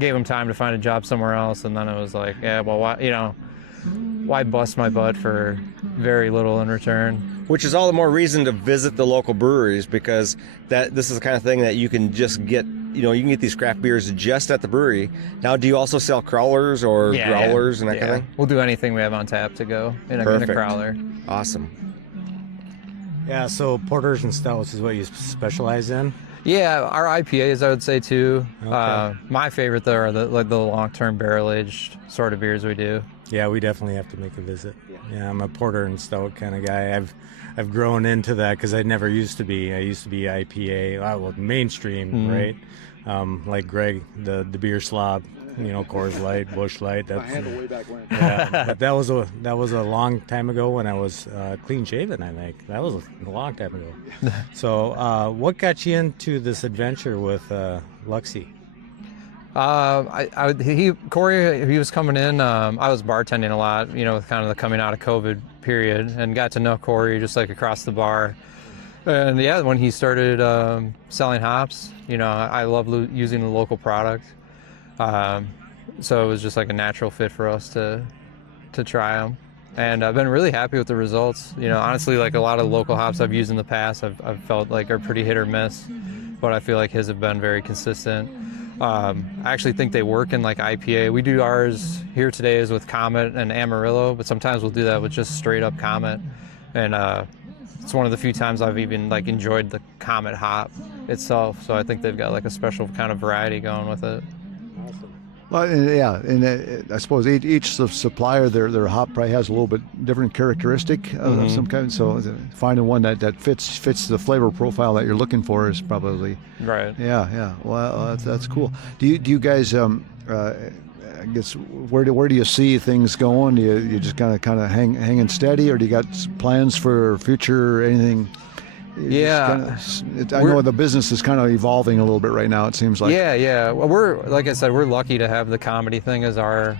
gave them time to find a job somewhere else, and then it was like, why bust my butt for very little in return? Which is all the more reason to visit the local breweries, because this is the kind of thing that you can just get. You can get these craft beers just at the brewery. Now, do you also sell crawlers or growlers and that kind of thing? We'll do anything we have on tap to go in a crowler. Awesome. Yeah, so porters and stouts is what you specialize in? Yeah, our IPAs, I would say, too. Okay. My favorite, though, are the long-term barrel-aged sort of beers we do. Yeah, we definitely have to make a visit. Yeah, I'm a porter and stout kind of guy. I've grown into that because I never used to be. I used to be IPA, mainstream, right? Like Greg, the beer slob, Coors Light, Busch Light. That's, I handled way back when. Yeah, but that was a long time ago when I was clean shaven. I think that was a long time ago. So, what got you into this adventure with Luxy? Corey, he was coming in. I was bartending a lot, with kind of the coming out of COVID period, and got to know Corey just like across the bar. And when he started selling hops, I love using the local product. So it was just like a natural fit for us to try them. and I've been really happy with the results. You know, honestly, like a lot of local hops I've used in the past, I've felt like are pretty hit or miss, but I feel like his have been very consistent. I actually think they work in like IPA. We do ours here today is with Comet and Amarillo, but sometimes we'll do that with just straight up Comet. And it's one of the few times I've even like enjoyed the Comet hop itself. So I think they've got like a special kind of variety going with it. Well, and I suppose each supplier, their hop probably has a little bit different characteristic of some kind. So finding one that fits the flavor profile that you're looking for is probably right. Yeah. Well, that's cool. Do you guys? I guess where do you see things going? Do you just kind of hanging steady, or do you got plans for future anything? Yeah, I know the business is kind of evolving a little bit right now. It seems like. Yeah. Well, we're like I said, we're lucky to have the comedy thing as our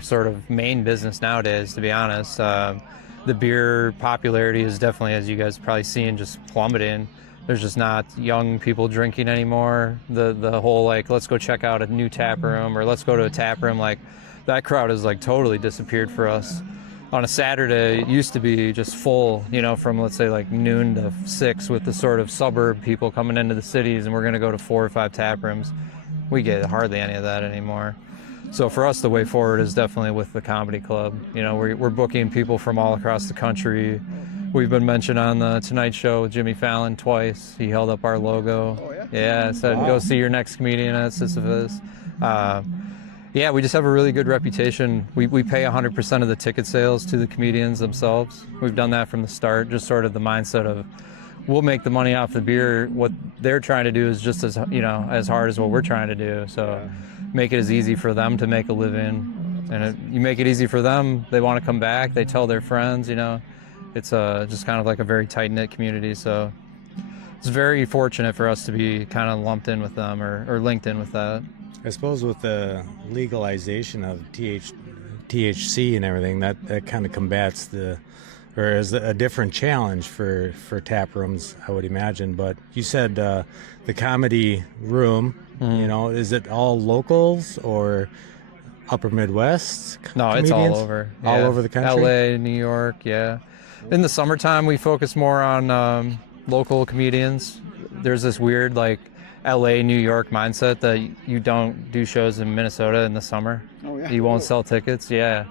sort of main business nowadays. To be honest, the beer popularity is definitely, as you guys probably seen, just plummeting. There's just not young people drinking anymore. The whole like let's go check out a new tap room or let's go to a tap room, like that crowd has like totally disappeared for us. On a Saturday, it used to be just full, you know, from let's say like noon to 6 with the sort of suburb people coming into the cities, and we're going to go to 4 or 5 tap rooms. We get hardly any of that anymore. So for us, the way forward is definitely with the comedy club. You know, we're booking people from all across the country. We've been mentioned on the Tonight Show with Jimmy Fallon twice. He held up our logo. Oh, yeah? Yeah, said go see your next comedian at Sisyphus. Yeah, we just have a really good reputation. We pay 100% of the ticket sales to the comedians themselves. We've done that from the start, just sort of the mindset of we'll make the money off the beer. What they're trying to do is just as, you know, as hard as what we're trying to do. So make it as easy for them to make a living. And if you make it easy for them, they want to come back. They tell their friends, you know. It's just kind of like a very tight-knit community. So it's very fortunate for us to be kind of lumped in with them or linked in with that. I suppose with the legalization of THC and everything, that kind of combats or is a different challenge for tap rooms, I would imagine. But you said the comedy room, you know, is it all locals or upper Midwest No, comedians? it's all over. Yeah. All over the country? LA, New York, yeah. In the summertime, we focus more on local comedians. There's this weird, like, LA, New York mindset that you don't do shows in Minnesota in the summer. Oh, yeah. You won't sell tickets. Yeah.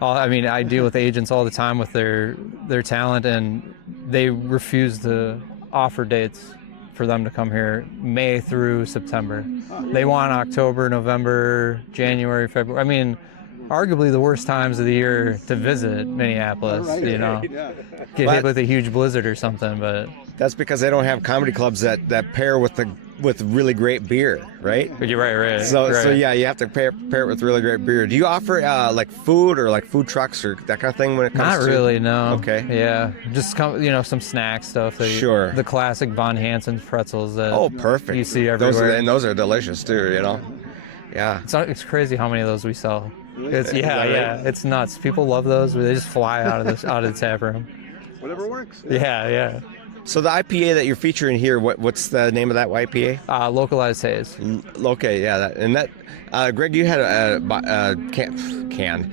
I mean, I deal with agents all the time with their talent, and they refuse to offer dates for them to come here May through September. They want October, November, January, February. I mean, arguably the worst times of the year to visit Minneapolis, you know. Get hit with a huge blizzard or something, but that's because they don't have comedy clubs that pair with really great beer, right? You're right. So yeah, you have to pair it with really great beer. Do you offer like food or like food trucks or that kind of thing when it comes to? Not really, no. Okay. Yeah, just some snack stuff. Sure. The classic Von Hansen's pretzels that perfect. You see everywhere. Those are delicious too, you know. Yeah. It's crazy how many of those we sell. It's right? It's nuts. People love those. They just fly out of the tap room. Whatever works. Yeah. So the IPA that you're featuring here, what's the name of that IPA? Localized haze. Okay, yeah. Greg, you had a can,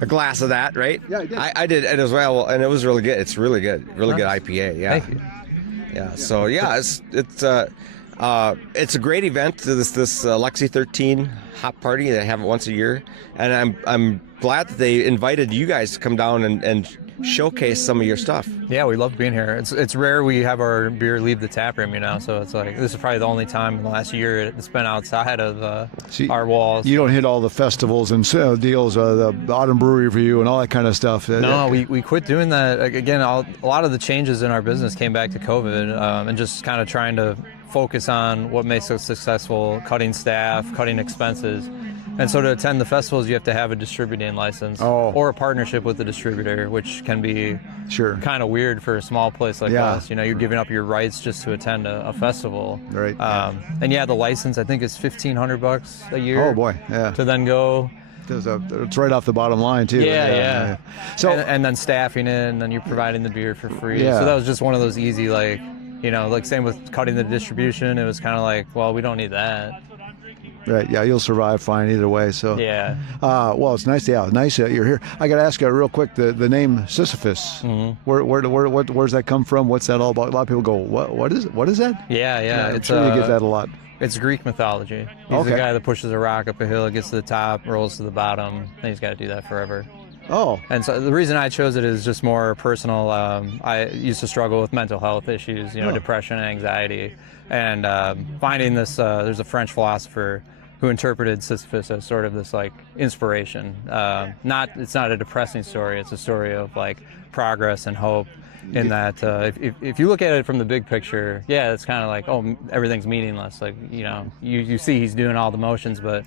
a glass of that, right? Yeah, I did. I did it as well, and it was really good. It's really good, good IPA. Yeah. Thank you. Yeah. So yeah, it's a great event. This Luxy13 Hop Party. They have it once a year, and I'm glad that they invited you guys to come down and showcase some of your stuff. Yeah, we love being here. It's rare we have our beer leave the tap room, you know. So it's like this is probably the only time in the last year it's been outside of our walls. You don't hit all the festivals and deals, the Autumn Brewery Review and all that kind of stuff. No, we quit doing that. Again, a lot of the changes in our business came back to COVID and just kind of trying to focus on what makes us successful, cutting staff, cutting expenses. And so to attend the festivals, you have to have a distributing license or a partnership with the distributor, which can be kind of weird for a small place like us. You know, you're giving up your rights just to attend a festival. Right. And the license, I think, is $1,500 a year. Oh, boy, yeah. To then go. It's right off the bottom line, too. Yeah. So and then staffing it, and then you're providing the beer for free. Yeah. So that was just one of those easy, like, you know, like same with cutting the distribution. It was kind of like, well, we don't need that. Right. Yeah, you'll survive fine either way. So. Yeah. Well, it's nice. Yeah, nice that you're here. I got to ask you real quick. The name Sisyphus. Where's that come from? What's that all about? A lot of people go, what is it? What is that? Yeah. I'm sure you get that a lot. It's Greek mythology. He's the guy that pushes a rock up a hill, gets to the top, rolls to the bottom. Then he's got to do that forever. Oh. And so the reason I chose it is just more personal. I used to struggle with mental health issues, depression and anxiety. And finding this, there's a French philosopher who interpreted Sisyphus as sort of this like inspiration. It's not a depressing story. It's a story of like progress and hope. In that, if you look at it from the big picture, yeah, it's kind of like, oh, everything's meaningless. Like, you see he's doing all the motions, but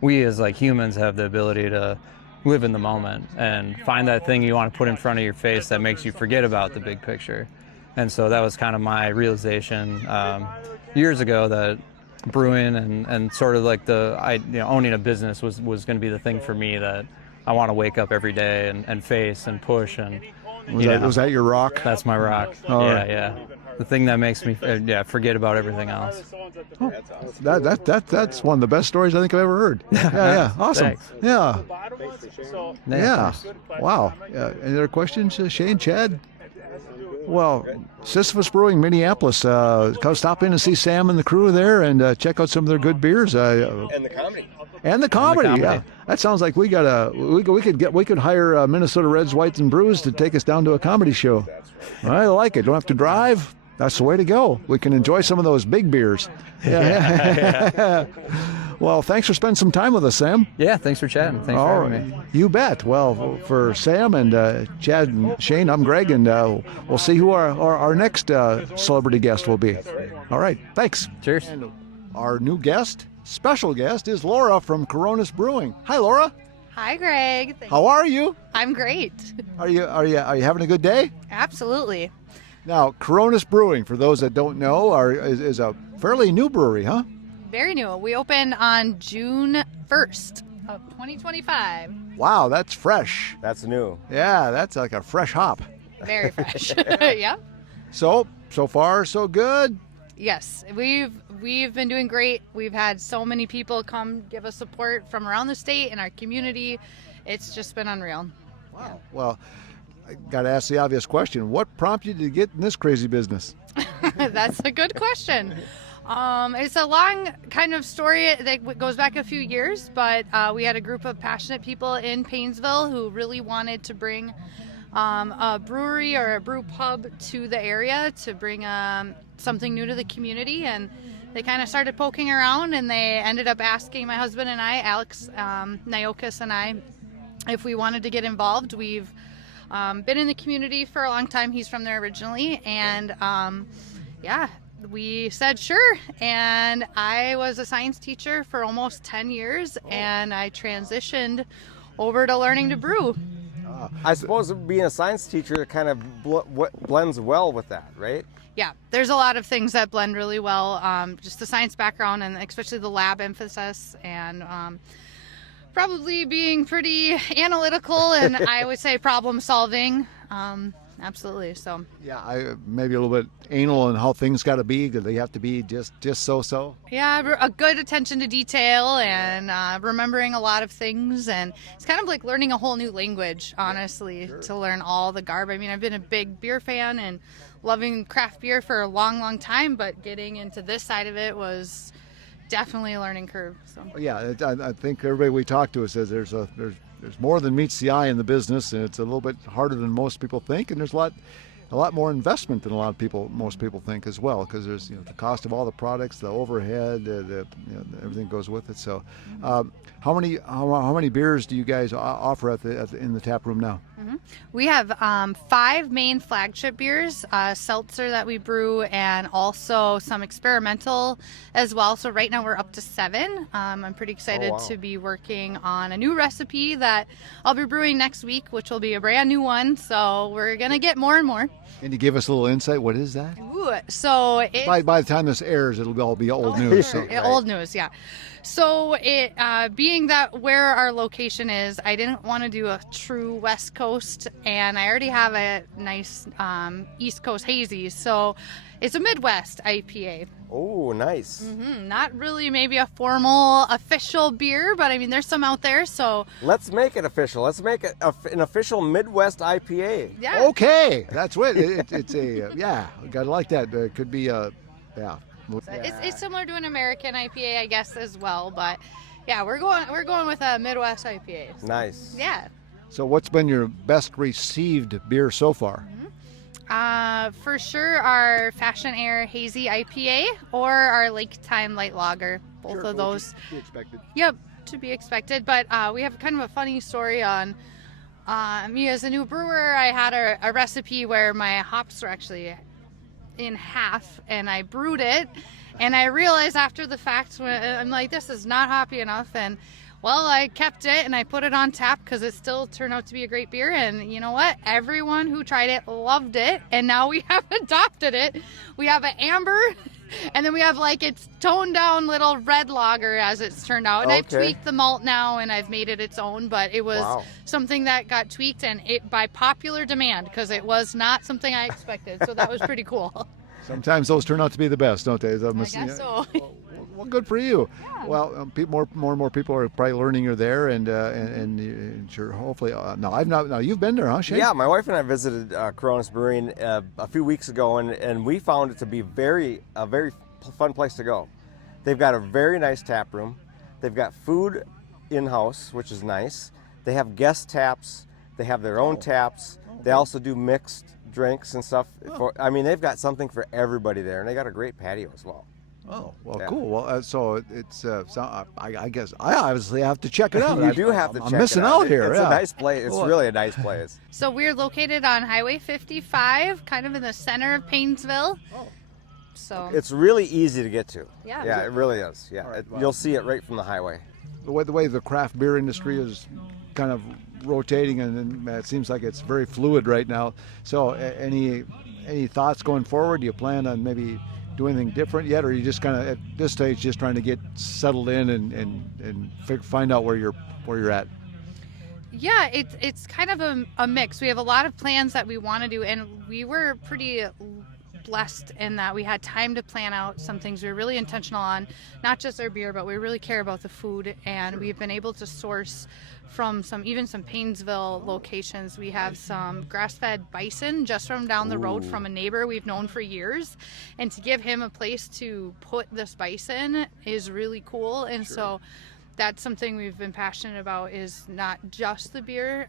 we as like humans have the ability to live in the moment and find that thing you want to put in front of your face that makes you forget about the big picture. And so that was kind of my realization years ago, that brewing and sort of like owning a business was going to be the thing for me that I want to wake up every day and face and push. And was that your rock? That's my rock. Oh, yeah. The thing that makes me forget about everything else. Oh, that's one of the best stories I think I've ever heard. Yeah. Awesome. Thanks. Yeah. Wow. Any other questions, Shane, Chad? Well, Sisyphus Brewing, Minneapolis. Come stop in and see Sam and the crew there, and check out some of their good beers. And the comedy. And the comedy. Yeah. That sounds like we could hire Minnesota Reds, Whites, and Brews to take us down to a comedy show. I like it. Don't have to drive. That's the way to go. We can enjoy some of those big beers. Yeah. Well, thanks for spending some time with us, Sam. Yeah, thanks for chatting. Thanks for having me. You bet. Well, for Sam and Chad and Shane, I'm Greg, and we'll see who our next celebrity guest will be. All right. Thanks. Cheers. And our new special guest, is Laura from Coronas Brewing. Hi, Laura. Hi, Greg. How are you? I'm great. Are you having a good day? Absolutely. Now, Coronas Brewing, for those that don't know, is a fairly new brewery, huh? Very new. We opened on June 1st of 2025. Wow, that's fresh. That's new. Yeah, that's like a fresh hop. Very fresh. Yep. So far, so good? Yes, we've been doing great. We've had so many people come give us support from around the state and our community. It's just been unreal. Wow. Yeah. Well, I got to ask the obvious question. What prompted you to get in this crazy business? That's a good question. It's a long kind of story that goes back a few years, but we had a group of passionate people in Painesville who really wanted to bring a brewery or a brew pub to the area to bring something new to the community, and they kind of started poking around, and they ended up asking my husband and I, Alex Nyokas and I, if we wanted to get involved. We've been in the community for a long time. He's from there originally, and we said sure. And I was a science teacher for almost 10 years, and I transitioned over to learning to brew. I suppose being a science teacher kind of blends well with that, right? Yeah, there's a lot of things that blend really well. Just the science background, and especially the lab emphasis, and probably being pretty analytical, and I would say problem solving. Absolutely. So yeah, maybe a little bit anal on how things got to be. They have to be just so. Yeah, a good attention to detail and remembering a lot of things, and it's kind of like learning a whole new language, honestly. Sure. To learn all the garb. I mean, I've been a big beer fan and loving craft beer for a long time, but getting into this side of it was definitely a learning curve. So yeah, I think everybody we talk to says there's more than meets the eye in the business, and it's a little bit harder than most people think, and there's a lot more investment than most people think as well, because there's the cost of all the products, the overhead, everything goes with it. So, how many beers do you guys offer in the tap room now? Mm-hmm. We have 5 main flagship beers, seltzer that we brew, and also some experimental as well. So right now we're up to 7. I'm pretty excited to be working on a new recipe that I'll be brewing next week, which will be a brand new one. So we're gonna get more and more. Can you give us a little insight? What is that? Ooh, so by the time this airs, it'll all be old news. So. Right. Old news, yeah. So it being that where our location is, I didn't want to do a true West Coast, and I already have a nice East Coast hazy, so it's a Midwest IPA. Oh, nice. Not really maybe a formal official beer, but I mean there's some out there, so Let's make it official. Let's make it an official Midwest IPA. yeah. Okay, that's what it's a yeah. Gotta like that. It could be a yeah. It's similar to an American IPA, I guess, as well, but yeah, we're going with a Midwest IPA. Nice. Yeah. So what's been your best received beer so far? For sure, our Fashion Air Hazy IPA or our Lake Time Light Lager. Both of those. To be expected. Yep, to be expected. But we have kind of a funny story on me as a new brewer. I had a recipe where my hops were actually in half, and I brewed it, and I realized after the fact, when I'm like, this is not hoppy enough, and well, I kept it and I put it on tap because it still turned out to be a great beer. And you know what? Everyone who tried it loved it, and now we have adopted it. We have an amber, and then we have like its toned down little red lager as it's turned out. And I've tweaked the malt now, and I've made it its own. But it was something that got tweaked, and it by popular demand, because it was not something I expected. So that was pretty cool. Sometimes those turn out to be the best, don't they? I guess so. Well, good for you. Yeah. Well, more and more people are probably learning you're there, and sure, hopefully. No, I've not. No, you've been there, huh, Shane? Yeah, my wife and I visited Coronas Brewing a few weeks ago, and we found it to be a very fun place to go. They've got a very nice tap room. They've got food in-house, which is nice. They have guest taps. They have their own taps. They also do mixed drinks and stuff. I mean, they've got something for everybody there, and they got a great patio as well. Oh, well, Yeah. cool. Well, so it's. I guess I obviously have to check it out. You do have to check it out. I'm missing out here. It's yeah. a nice place. It's really a nice place. So we're located on Highway 55, kind of in the center of Paynesville. Oh. So It's really easy to get to. Yeah. Yeah, it really is. Yeah, right, well. you'll see it right from the highway. The way the craft beer industry is kind of rotating, and it seems like it's very fluid right now. So, any thoughts going forward? Do you plan on maybe doing anything different yet, or are you just kind of at this stage just trying to get settled in and find out where you're at? yeah, it's kind of a mix. We have a lot of plans that we want to do, and we were pretty blessed in that we had time to plan out some things. We were really intentional on not just our beer, but we really care about the food, and we've been able to source from some Paynesville locations. We have some grass-fed bison just from down the road from a neighbor we've known for years, and to give him a place to put this bison is really cool. And so that's something we've been passionate about, is not just the beer,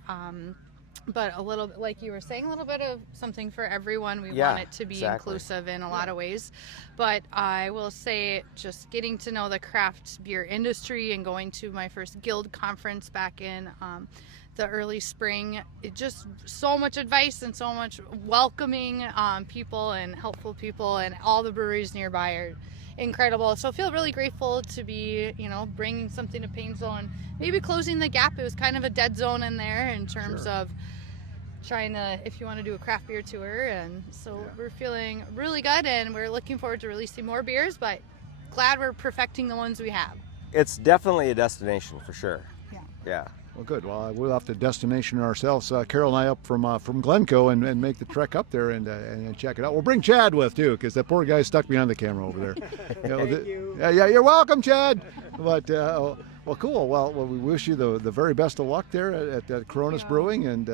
but a little bit, like you were saying, a little bit of something for everyone. We want it to be inclusive in a lot of ways. But I will say, just getting to know the craft beer industry and going to my first guild conference back in the early spring, it just so much advice and so much welcoming people and helpful people, and all the breweries nearby are incredible. So I feel really grateful to be, bringing something to Paynesville and maybe closing the gap. It was kind of a dead zone in there in terms of trying to, if you want to do a craft beer tour. And so we're feeling really good, and we're looking forward to releasing more beers, but glad we're perfecting the ones we have. It's definitely a destination for sure. Yeah. Well, good. Well, we'll have to destination ourselves. Carol and I up from Glencoe and make the trek up there and check it out. We'll bring Chad with too, because that poor guy's stuck behind the camera over there. Thank you. Yeah, you're welcome, Chad. But well, cool. Well, we wish you the very best of luck there at Coronas Brewing, and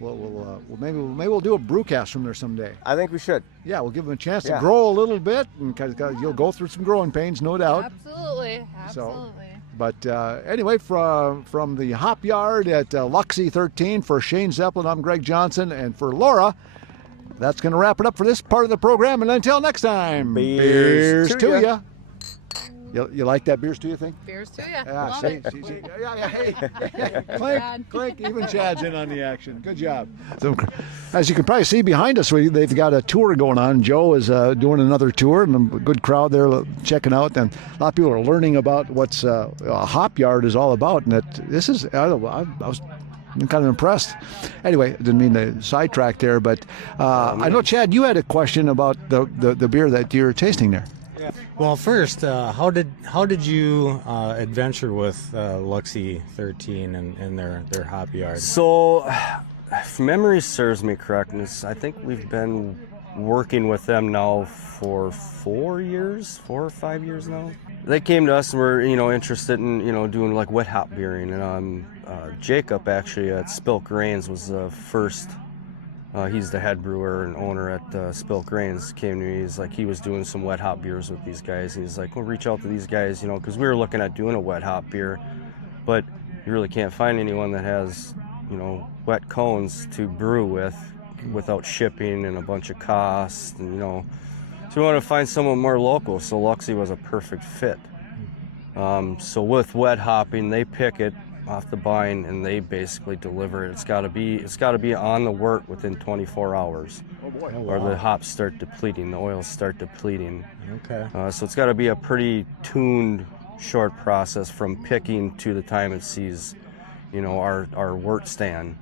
maybe we'll do a brewcast from there someday. I think we should. Yeah, we'll give them a chance to grow a little bit, and you'll go through some growing pains, no doubt. Absolutely. But anyway, from the Hop Yard at Luxy13, for Shane Zeppelin, I'm Greg Johnson, and for Laura, that's going to wrap it up for this part of the program. And until next time, beers to ya. You like that beers to you thing? Beers to ya. Yeah, Love it. Hey, clink, even Chad's in on the action. Good job. So, as you can probably see behind us, they've got a tour going on. Joe is doing another tour, and a good crowd there checking out. And a lot of people are learning about what's a hop yard is all about. And I was kind of impressed. Anyway, didn't mean to sidetrack there, but I know, Chad, you had a question about the beer that you're tasting there. Well, first, how did you adventure with Luxy13 and their hop yard? So, if memory serves me correct, I think we've been working with them now for 4 or 5 years now. They came to us and were, interested in, doing like wet hop beering. And Jacob actually at Spilk Grains was the first. He's the head brewer and owner at Spilk Grains. Came to me. He's like, he was doing some wet hop beers with these guys. He's like, well, reach out to these guys, because we were looking at doing a wet hop beer, but you really can't find anyone that has, wet cones to brew with without shipping and a bunch of costs, and so we wanted to find someone more local. So Luxy was a perfect fit. So with wet hopping, they pick it off the vine and they basically deliver it. It's got to be on the wort within 24 hours, or the hops start depleting, the oils start depleting. Okay. So it's got to be a pretty tuned, short process from picking to the time it sees, our wort stand.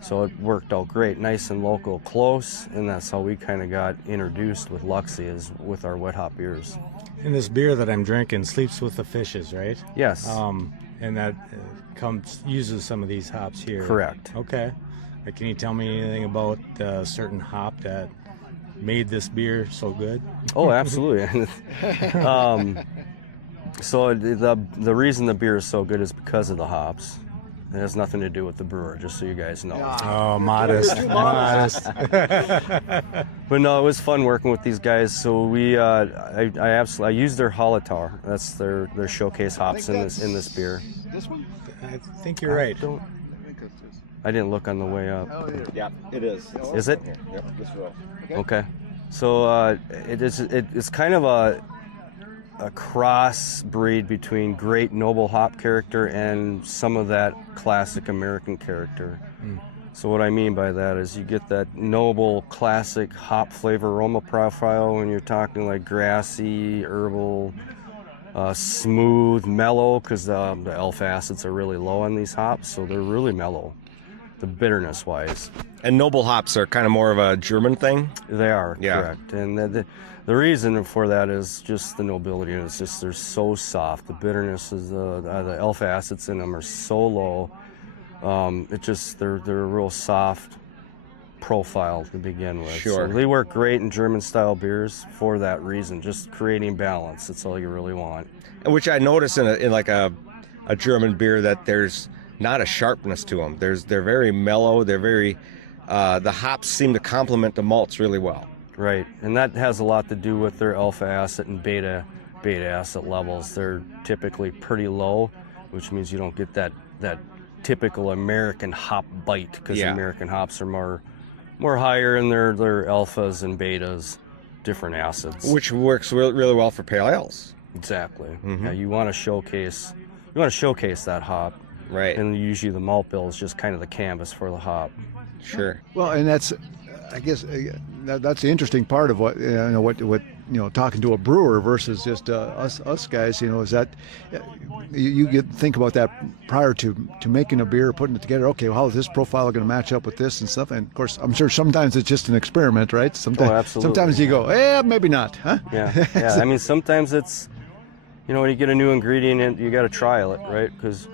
So it worked out great, nice and local, close, and that's how we kind of got introduced with Luxy, is with our wet hop beers. And this beer that I'm drinking sleeps with the fishes, right? Yes. And that uses some of these hops here. Correct. Okay. Can you tell me anything about a certain hop that made this beer so good? Oh, absolutely. So the reason the beer is so good is because of the hops. It has nothing to do with the brewer, just so you guys know. Oh, modest. Modest. But no, it was fun working with these guys. So I used their Holotar. That's their showcase hops in this beer. This one? I think you're right. I didn't look on the way up. Oh, Yeah, it is. Is it? Yep, this row. Okay. So it's kind of a cross breed between great noble hop character and some of that classic American character. So what I mean by that is you get that noble classic hop flavor aroma profile when you're talking like grassy, herbal, smooth, mellow, because the alpha acids are really low on these hops, so they're really mellow, the bitterness wise. And noble hops are kind of more of a German thing? They are, Yeah. correct. And the reason for that is just the nobility. It's just they're so soft. The bitterness is the alpha acids in them are so low. They're a real soft profile to begin with. Sure. So they work great in German style beers for that reason. Just creating balance. That's all you really want. Which I notice in like a German beer that there's not a sharpness to them. They're very mellow. They're very the hops seem to complement the malts really well. Right, and that has a lot to do with their alpha acid and beta acid levels. They're typically pretty low, which means you don't get that typical American hop bite, because American hops are more higher in their alphas and betas, different acids. Which works really well for pale ales. Exactly. Mm-hmm. Yeah, you want to showcase that hop. Right. And usually the malt bill is just kind of the canvas for the hop. Sure. Well, and that's, I guess, that's the interesting part of what talking to a brewer versus just us guys. Is that you think about that prior to making a beer, putting it together. Okay, well, how is this profile going to match up with this and stuff? And of course, I'm sure sometimes it's just an experiment, right? Absolutely. Sometimes you go, maybe not, huh? Yeah. I mean, sometimes it's, when you get a new ingredient in, you got to trial it, right? Because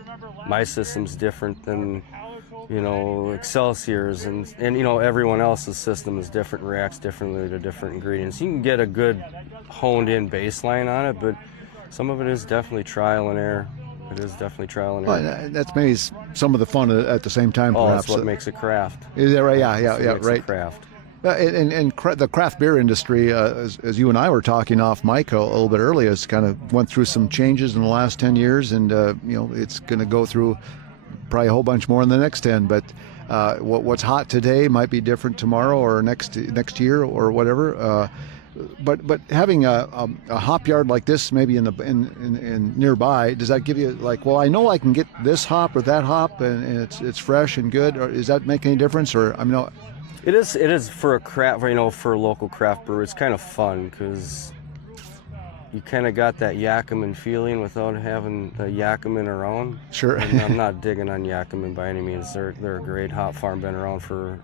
my system's different than Excelsior's, and everyone else's system is different, reacts differently to different ingredients. You can get a good honed in baseline on it, but some of it is definitely trial and error. It is definitely trial and error. Well, that's maybe some of the fun at the same time, perhaps. That's what makes it craft. Is that right? Yeah, right. Craft. And the craft beer industry, as you and I were talking off mic a little bit earlier, has kind of went through some changes in the last 10 years, and it's going to go through probably a whole bunch more in the next 10. But what's hot today might be different tomorrow or next year or whatever. But having a hop yard like this, maybe in nearby, does that give you like, well, I know I can get this hop or that hop, and it's fresh and good? Or does that make any difference? Or It is for a craft, for a local craft brewer. It's kind of fun because you kind of got that Yakima feeling without having the Yakima around. Sure. And I'm not digging on Yakima by any means. They're a great hop farm, been around for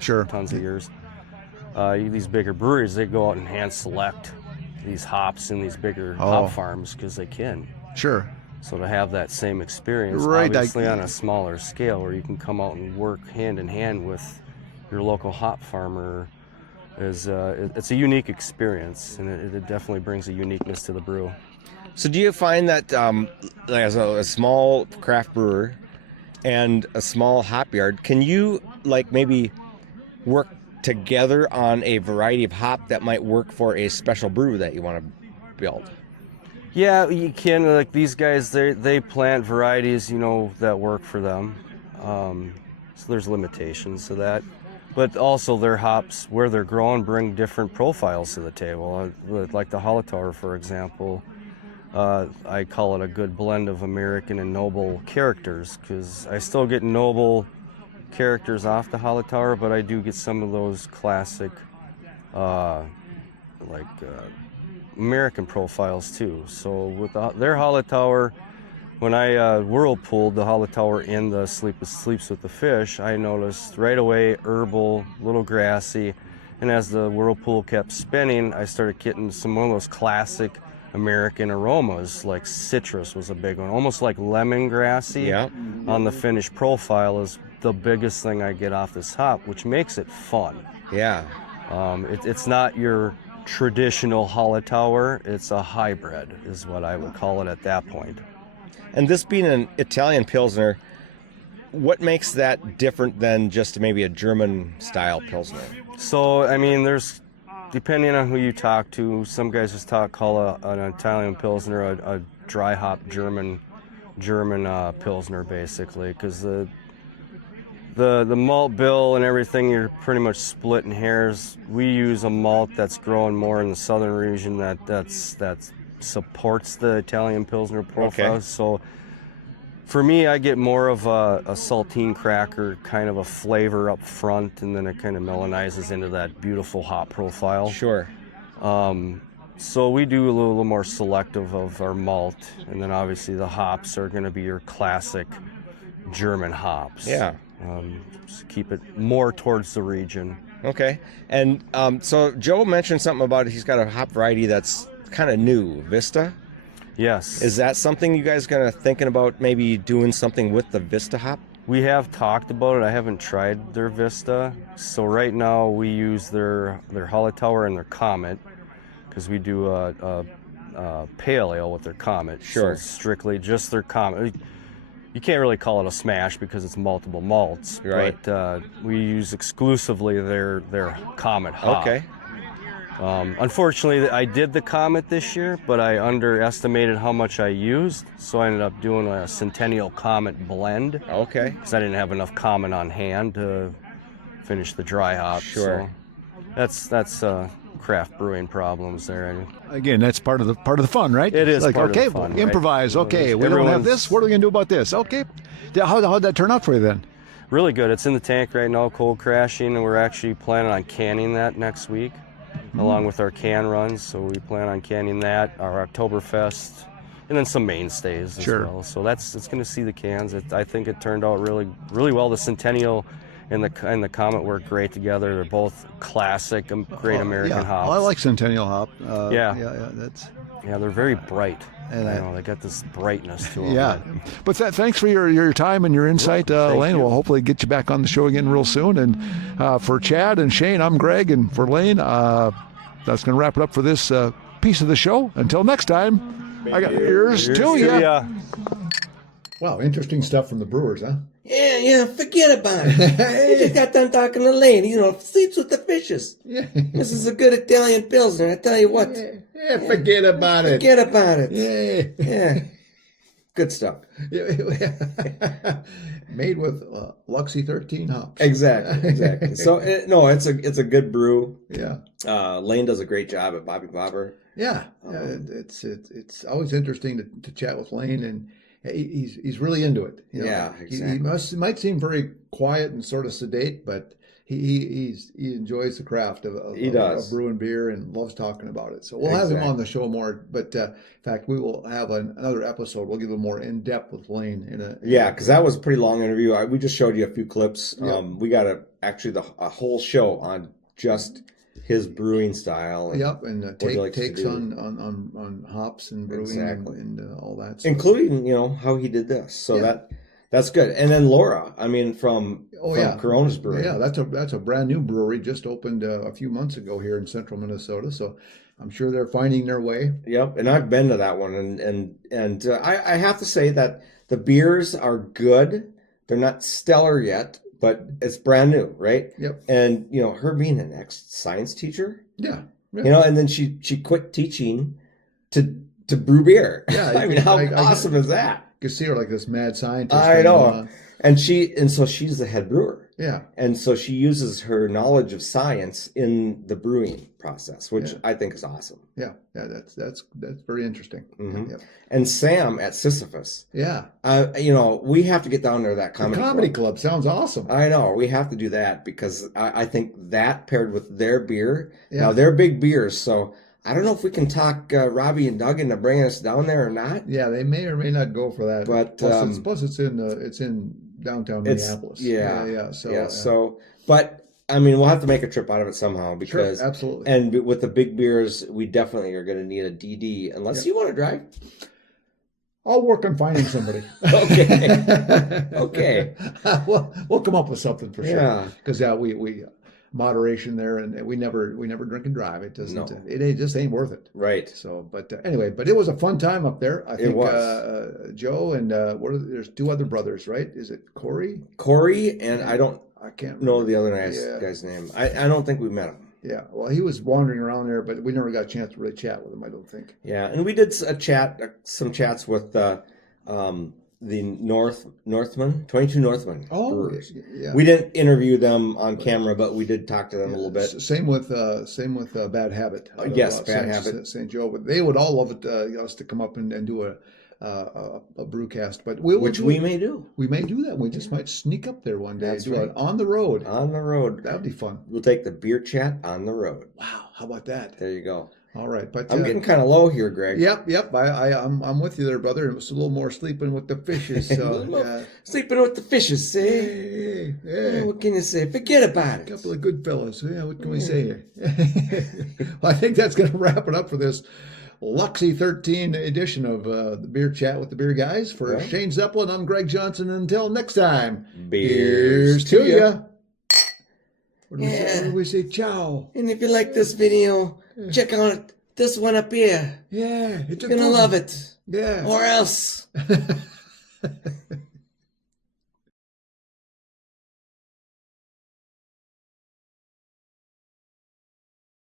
sure, tons of years. These bigger breweries, they go out and hand select these hops in these bigger hop farms because they can. Sure. So to have that same experience, Right, obviously on a smaller scale, where you can come out and work hand in hand with your local hop farmer, is it's a unique experience, and it definitely brings a uniqueness to the brew. So do you find that as a small craft brewer and a small hop yard, can you like maybe work together on a variety of hop that might work for a special brew that you want to build? Yeah, you can. Like these guys, they plant varieties, that work for them. So there's limitations to that. But also their hops, where they're grown, bring different profiles to the table. Like the Hallertauer, for example, I call it a good blend of American and noble characters, because I still get noble characters off the Hallertauer, but I do get some of those classic, American profiles too. So with their Hallertauer, when I whirlpooled the Hallertauer in the Sleeps with the Fish, I noticed right away herbal, little grassy, and as the whirlpool kept spinning, I started getting one of those classic American aromas, like citrus was a big one, almost like lemongrassy. Yeah. On the finished profile is the biggest thing I get off this hop, which makes it fun. Yeah. It's not your traditional Hallertauer, it's a hybrid, is what I would call it at that point. And this being an Italian Pilsner, what makes that different than just maybe a German style Pilsner? So, I mean, there's, depending on who you talk to, some guys just call an Italian Pilsner a dry hop German Pilsner, basically, because the malt bill and everything, you're pretty much splitting hairs. We use a malt that's grown more in the southern region that supports the Italian Pilsner profile. Okay. So for me, I get more of a saltine cracker kind of a flavor up front, and then it kind of melonizes into that beautiful hop profile. Sure. So we do a little more selective of our malt, and then obviously the hops are going to be your classic German hops. Yeah. Just keep it more towards the region. Okay. And so Joe mentioned something about he's got a hop variety that's kind of new, Vista. Yes. Is that something you guys kind of thinking about maybe doing something with the Vista hop? We have talked about it. I haven't tried their Vista. So right now we use their Hallertauer and their Comet, because we do a pale ale with their Comet. Sure. So strictly just their Comet. You can't really call it a smash because it's multiple malts. Right. But we use exclusively their Comet hop. Okay. Unfortunately, I did the Comet this year, but I underestimated how much I used, so I ended up doing a Centennial Comet blend. Okay. Because I didn't have enough Comet on hand to finish the dry hop. Sure. So that's craft brewing problems there. Again, that's part of the fun, right? It is like, part okay, of the fun. we'll improvise. Right? Okay, we don't have this. What are we gonna do about this? Okay, how'd that turn out for you then? Really good. It's in the tank right now, cold crashing, and we're actually planning on canning that next week, along with our can runs. So we plan on canning that, our Oktoberfest, and then some mainstays as well. So it's going to see the cans. I think it turned out really, really well. The Centennial and the Comet work great together. They're both classic, great American hops. Well, I like Centennial hop. Yeah, they're very bright. And they got this brightness to them. Yeah, but thanks for your time and your insight, Lane. We'll hopefully get you back on the show again real soon. And for Chad and Shane, I'm Greg, and for Lane, that's going to wrap it up for this piece of the show. Until next time, I got ears to ya. Wow, interesting stuff from the brewers, huh? Yeah, forget about it. We just got done talking to Lane. Sleeps with the fishes. Yeah. This is a good Italian Pilsner, I tell you what. Yeah, forget about it. Forget about it. Yeah. Good stuff. Made with Luxy13 hops. Exactly. So, it's a good brew. Yeah. Lane does a great job at Bobby Bobber. Yeah. It's always interesting to chat with Lane, and he's really into it. Yeah, exactly. He might seem very quiet and sort of sedate, but he enjoys the craft of brewing beer and loves talking about it. So we'll have him on the show more. But in fact, we will have another episode. We'll give him more in depth with Lane. Because that was a pretty long interview. We just showed you a few clips. We got a whole show on just his brewing style. And yep, and takes on hops and brewing exactly. and all that stuff. Including, how he did this. So that's good. And then Laura, from Corona's Brewery. Yeah, that's a brand new brewery, just opened a few months ago here in central Minnesota. So I'm sure they're finding their way. Yep, and I've been to that one, and I have to say that the beers are good. They're not stellar yet, but it's brand new, right? Yep. And her being an ex-science teacher, yeah. And then she quit teaching to brew beer. Yeah, I mean, how awesome is that? You can see her like this mad scientist. I know, and so she's the head brewer. Yeah, and so she uses her knowledge of science in the brewing process, which I think is awesome. Yeah, that's very interesting. Mm-hmm. Yep. And Sam at Sisyphus. Yeah, we have to get down there to that comedy club. Sounds awesome. I know, we have to do that because I think that paired with their beer. Yeah. Now they're big beers, so I don't know if we can talk Robbie and Doug into bringing us down there or not. Yeah, they may or may not go for that. But plus it's in downtown Minneapolis. But I mean, we'll have to make a trip out of it somehow because sure, absolutely. And with the big beers, we definitely are going to need a DD unless you want to drive. I'll work on finding somebody. Okay. We'll come up with something for sure. Yeah. Because we moderation there, and we never drink and drive. It doesn't. No. It just ain't worth it. Right. So, but anyway, it was a fun time up there. I think it was. Joe and there's two other brothers, right? Is it Corey? Corey and I can't know the other guy's name. I don't think we met him. Yeah, well, he was wandering around there, but we never got a chance to really chat with him, I don't think. Yeah, and we did some chats with the Northman, 22 Northman. Oh, brewers. Yeah. We didn't interview them on camera, but we did talk to them a little bit. Same with Bad Habit. Yes, Bad Habit. St. Joe, but they would all love it us to come up and do a brewcast, but we may do. We may do that. We just might sneak up there one day. That's right. On the road. On the road. That'd be fun. We'll take the beer chat on the road. Wow, how about that? There you go. All right, but I'm getting kind of low here, Greg. Yep. I'm with you there, brother. It was a little more sleeping with the fishes. So sleeping with the fishes. Hey. What can you say? Forget about it. A couple of good fellas. Yeah, what can we say here? Well, I think that's going to wrap it up for this Luxy13 edition of the Beer Chat with the Beer Guys. For Shane Zeppelin, I'm Greg Johnson. Until next time, beers to ya. What do we say? Ciao. And if you like this video, check out this one up here. Yeah. You're going to love it. Yeah. Or else.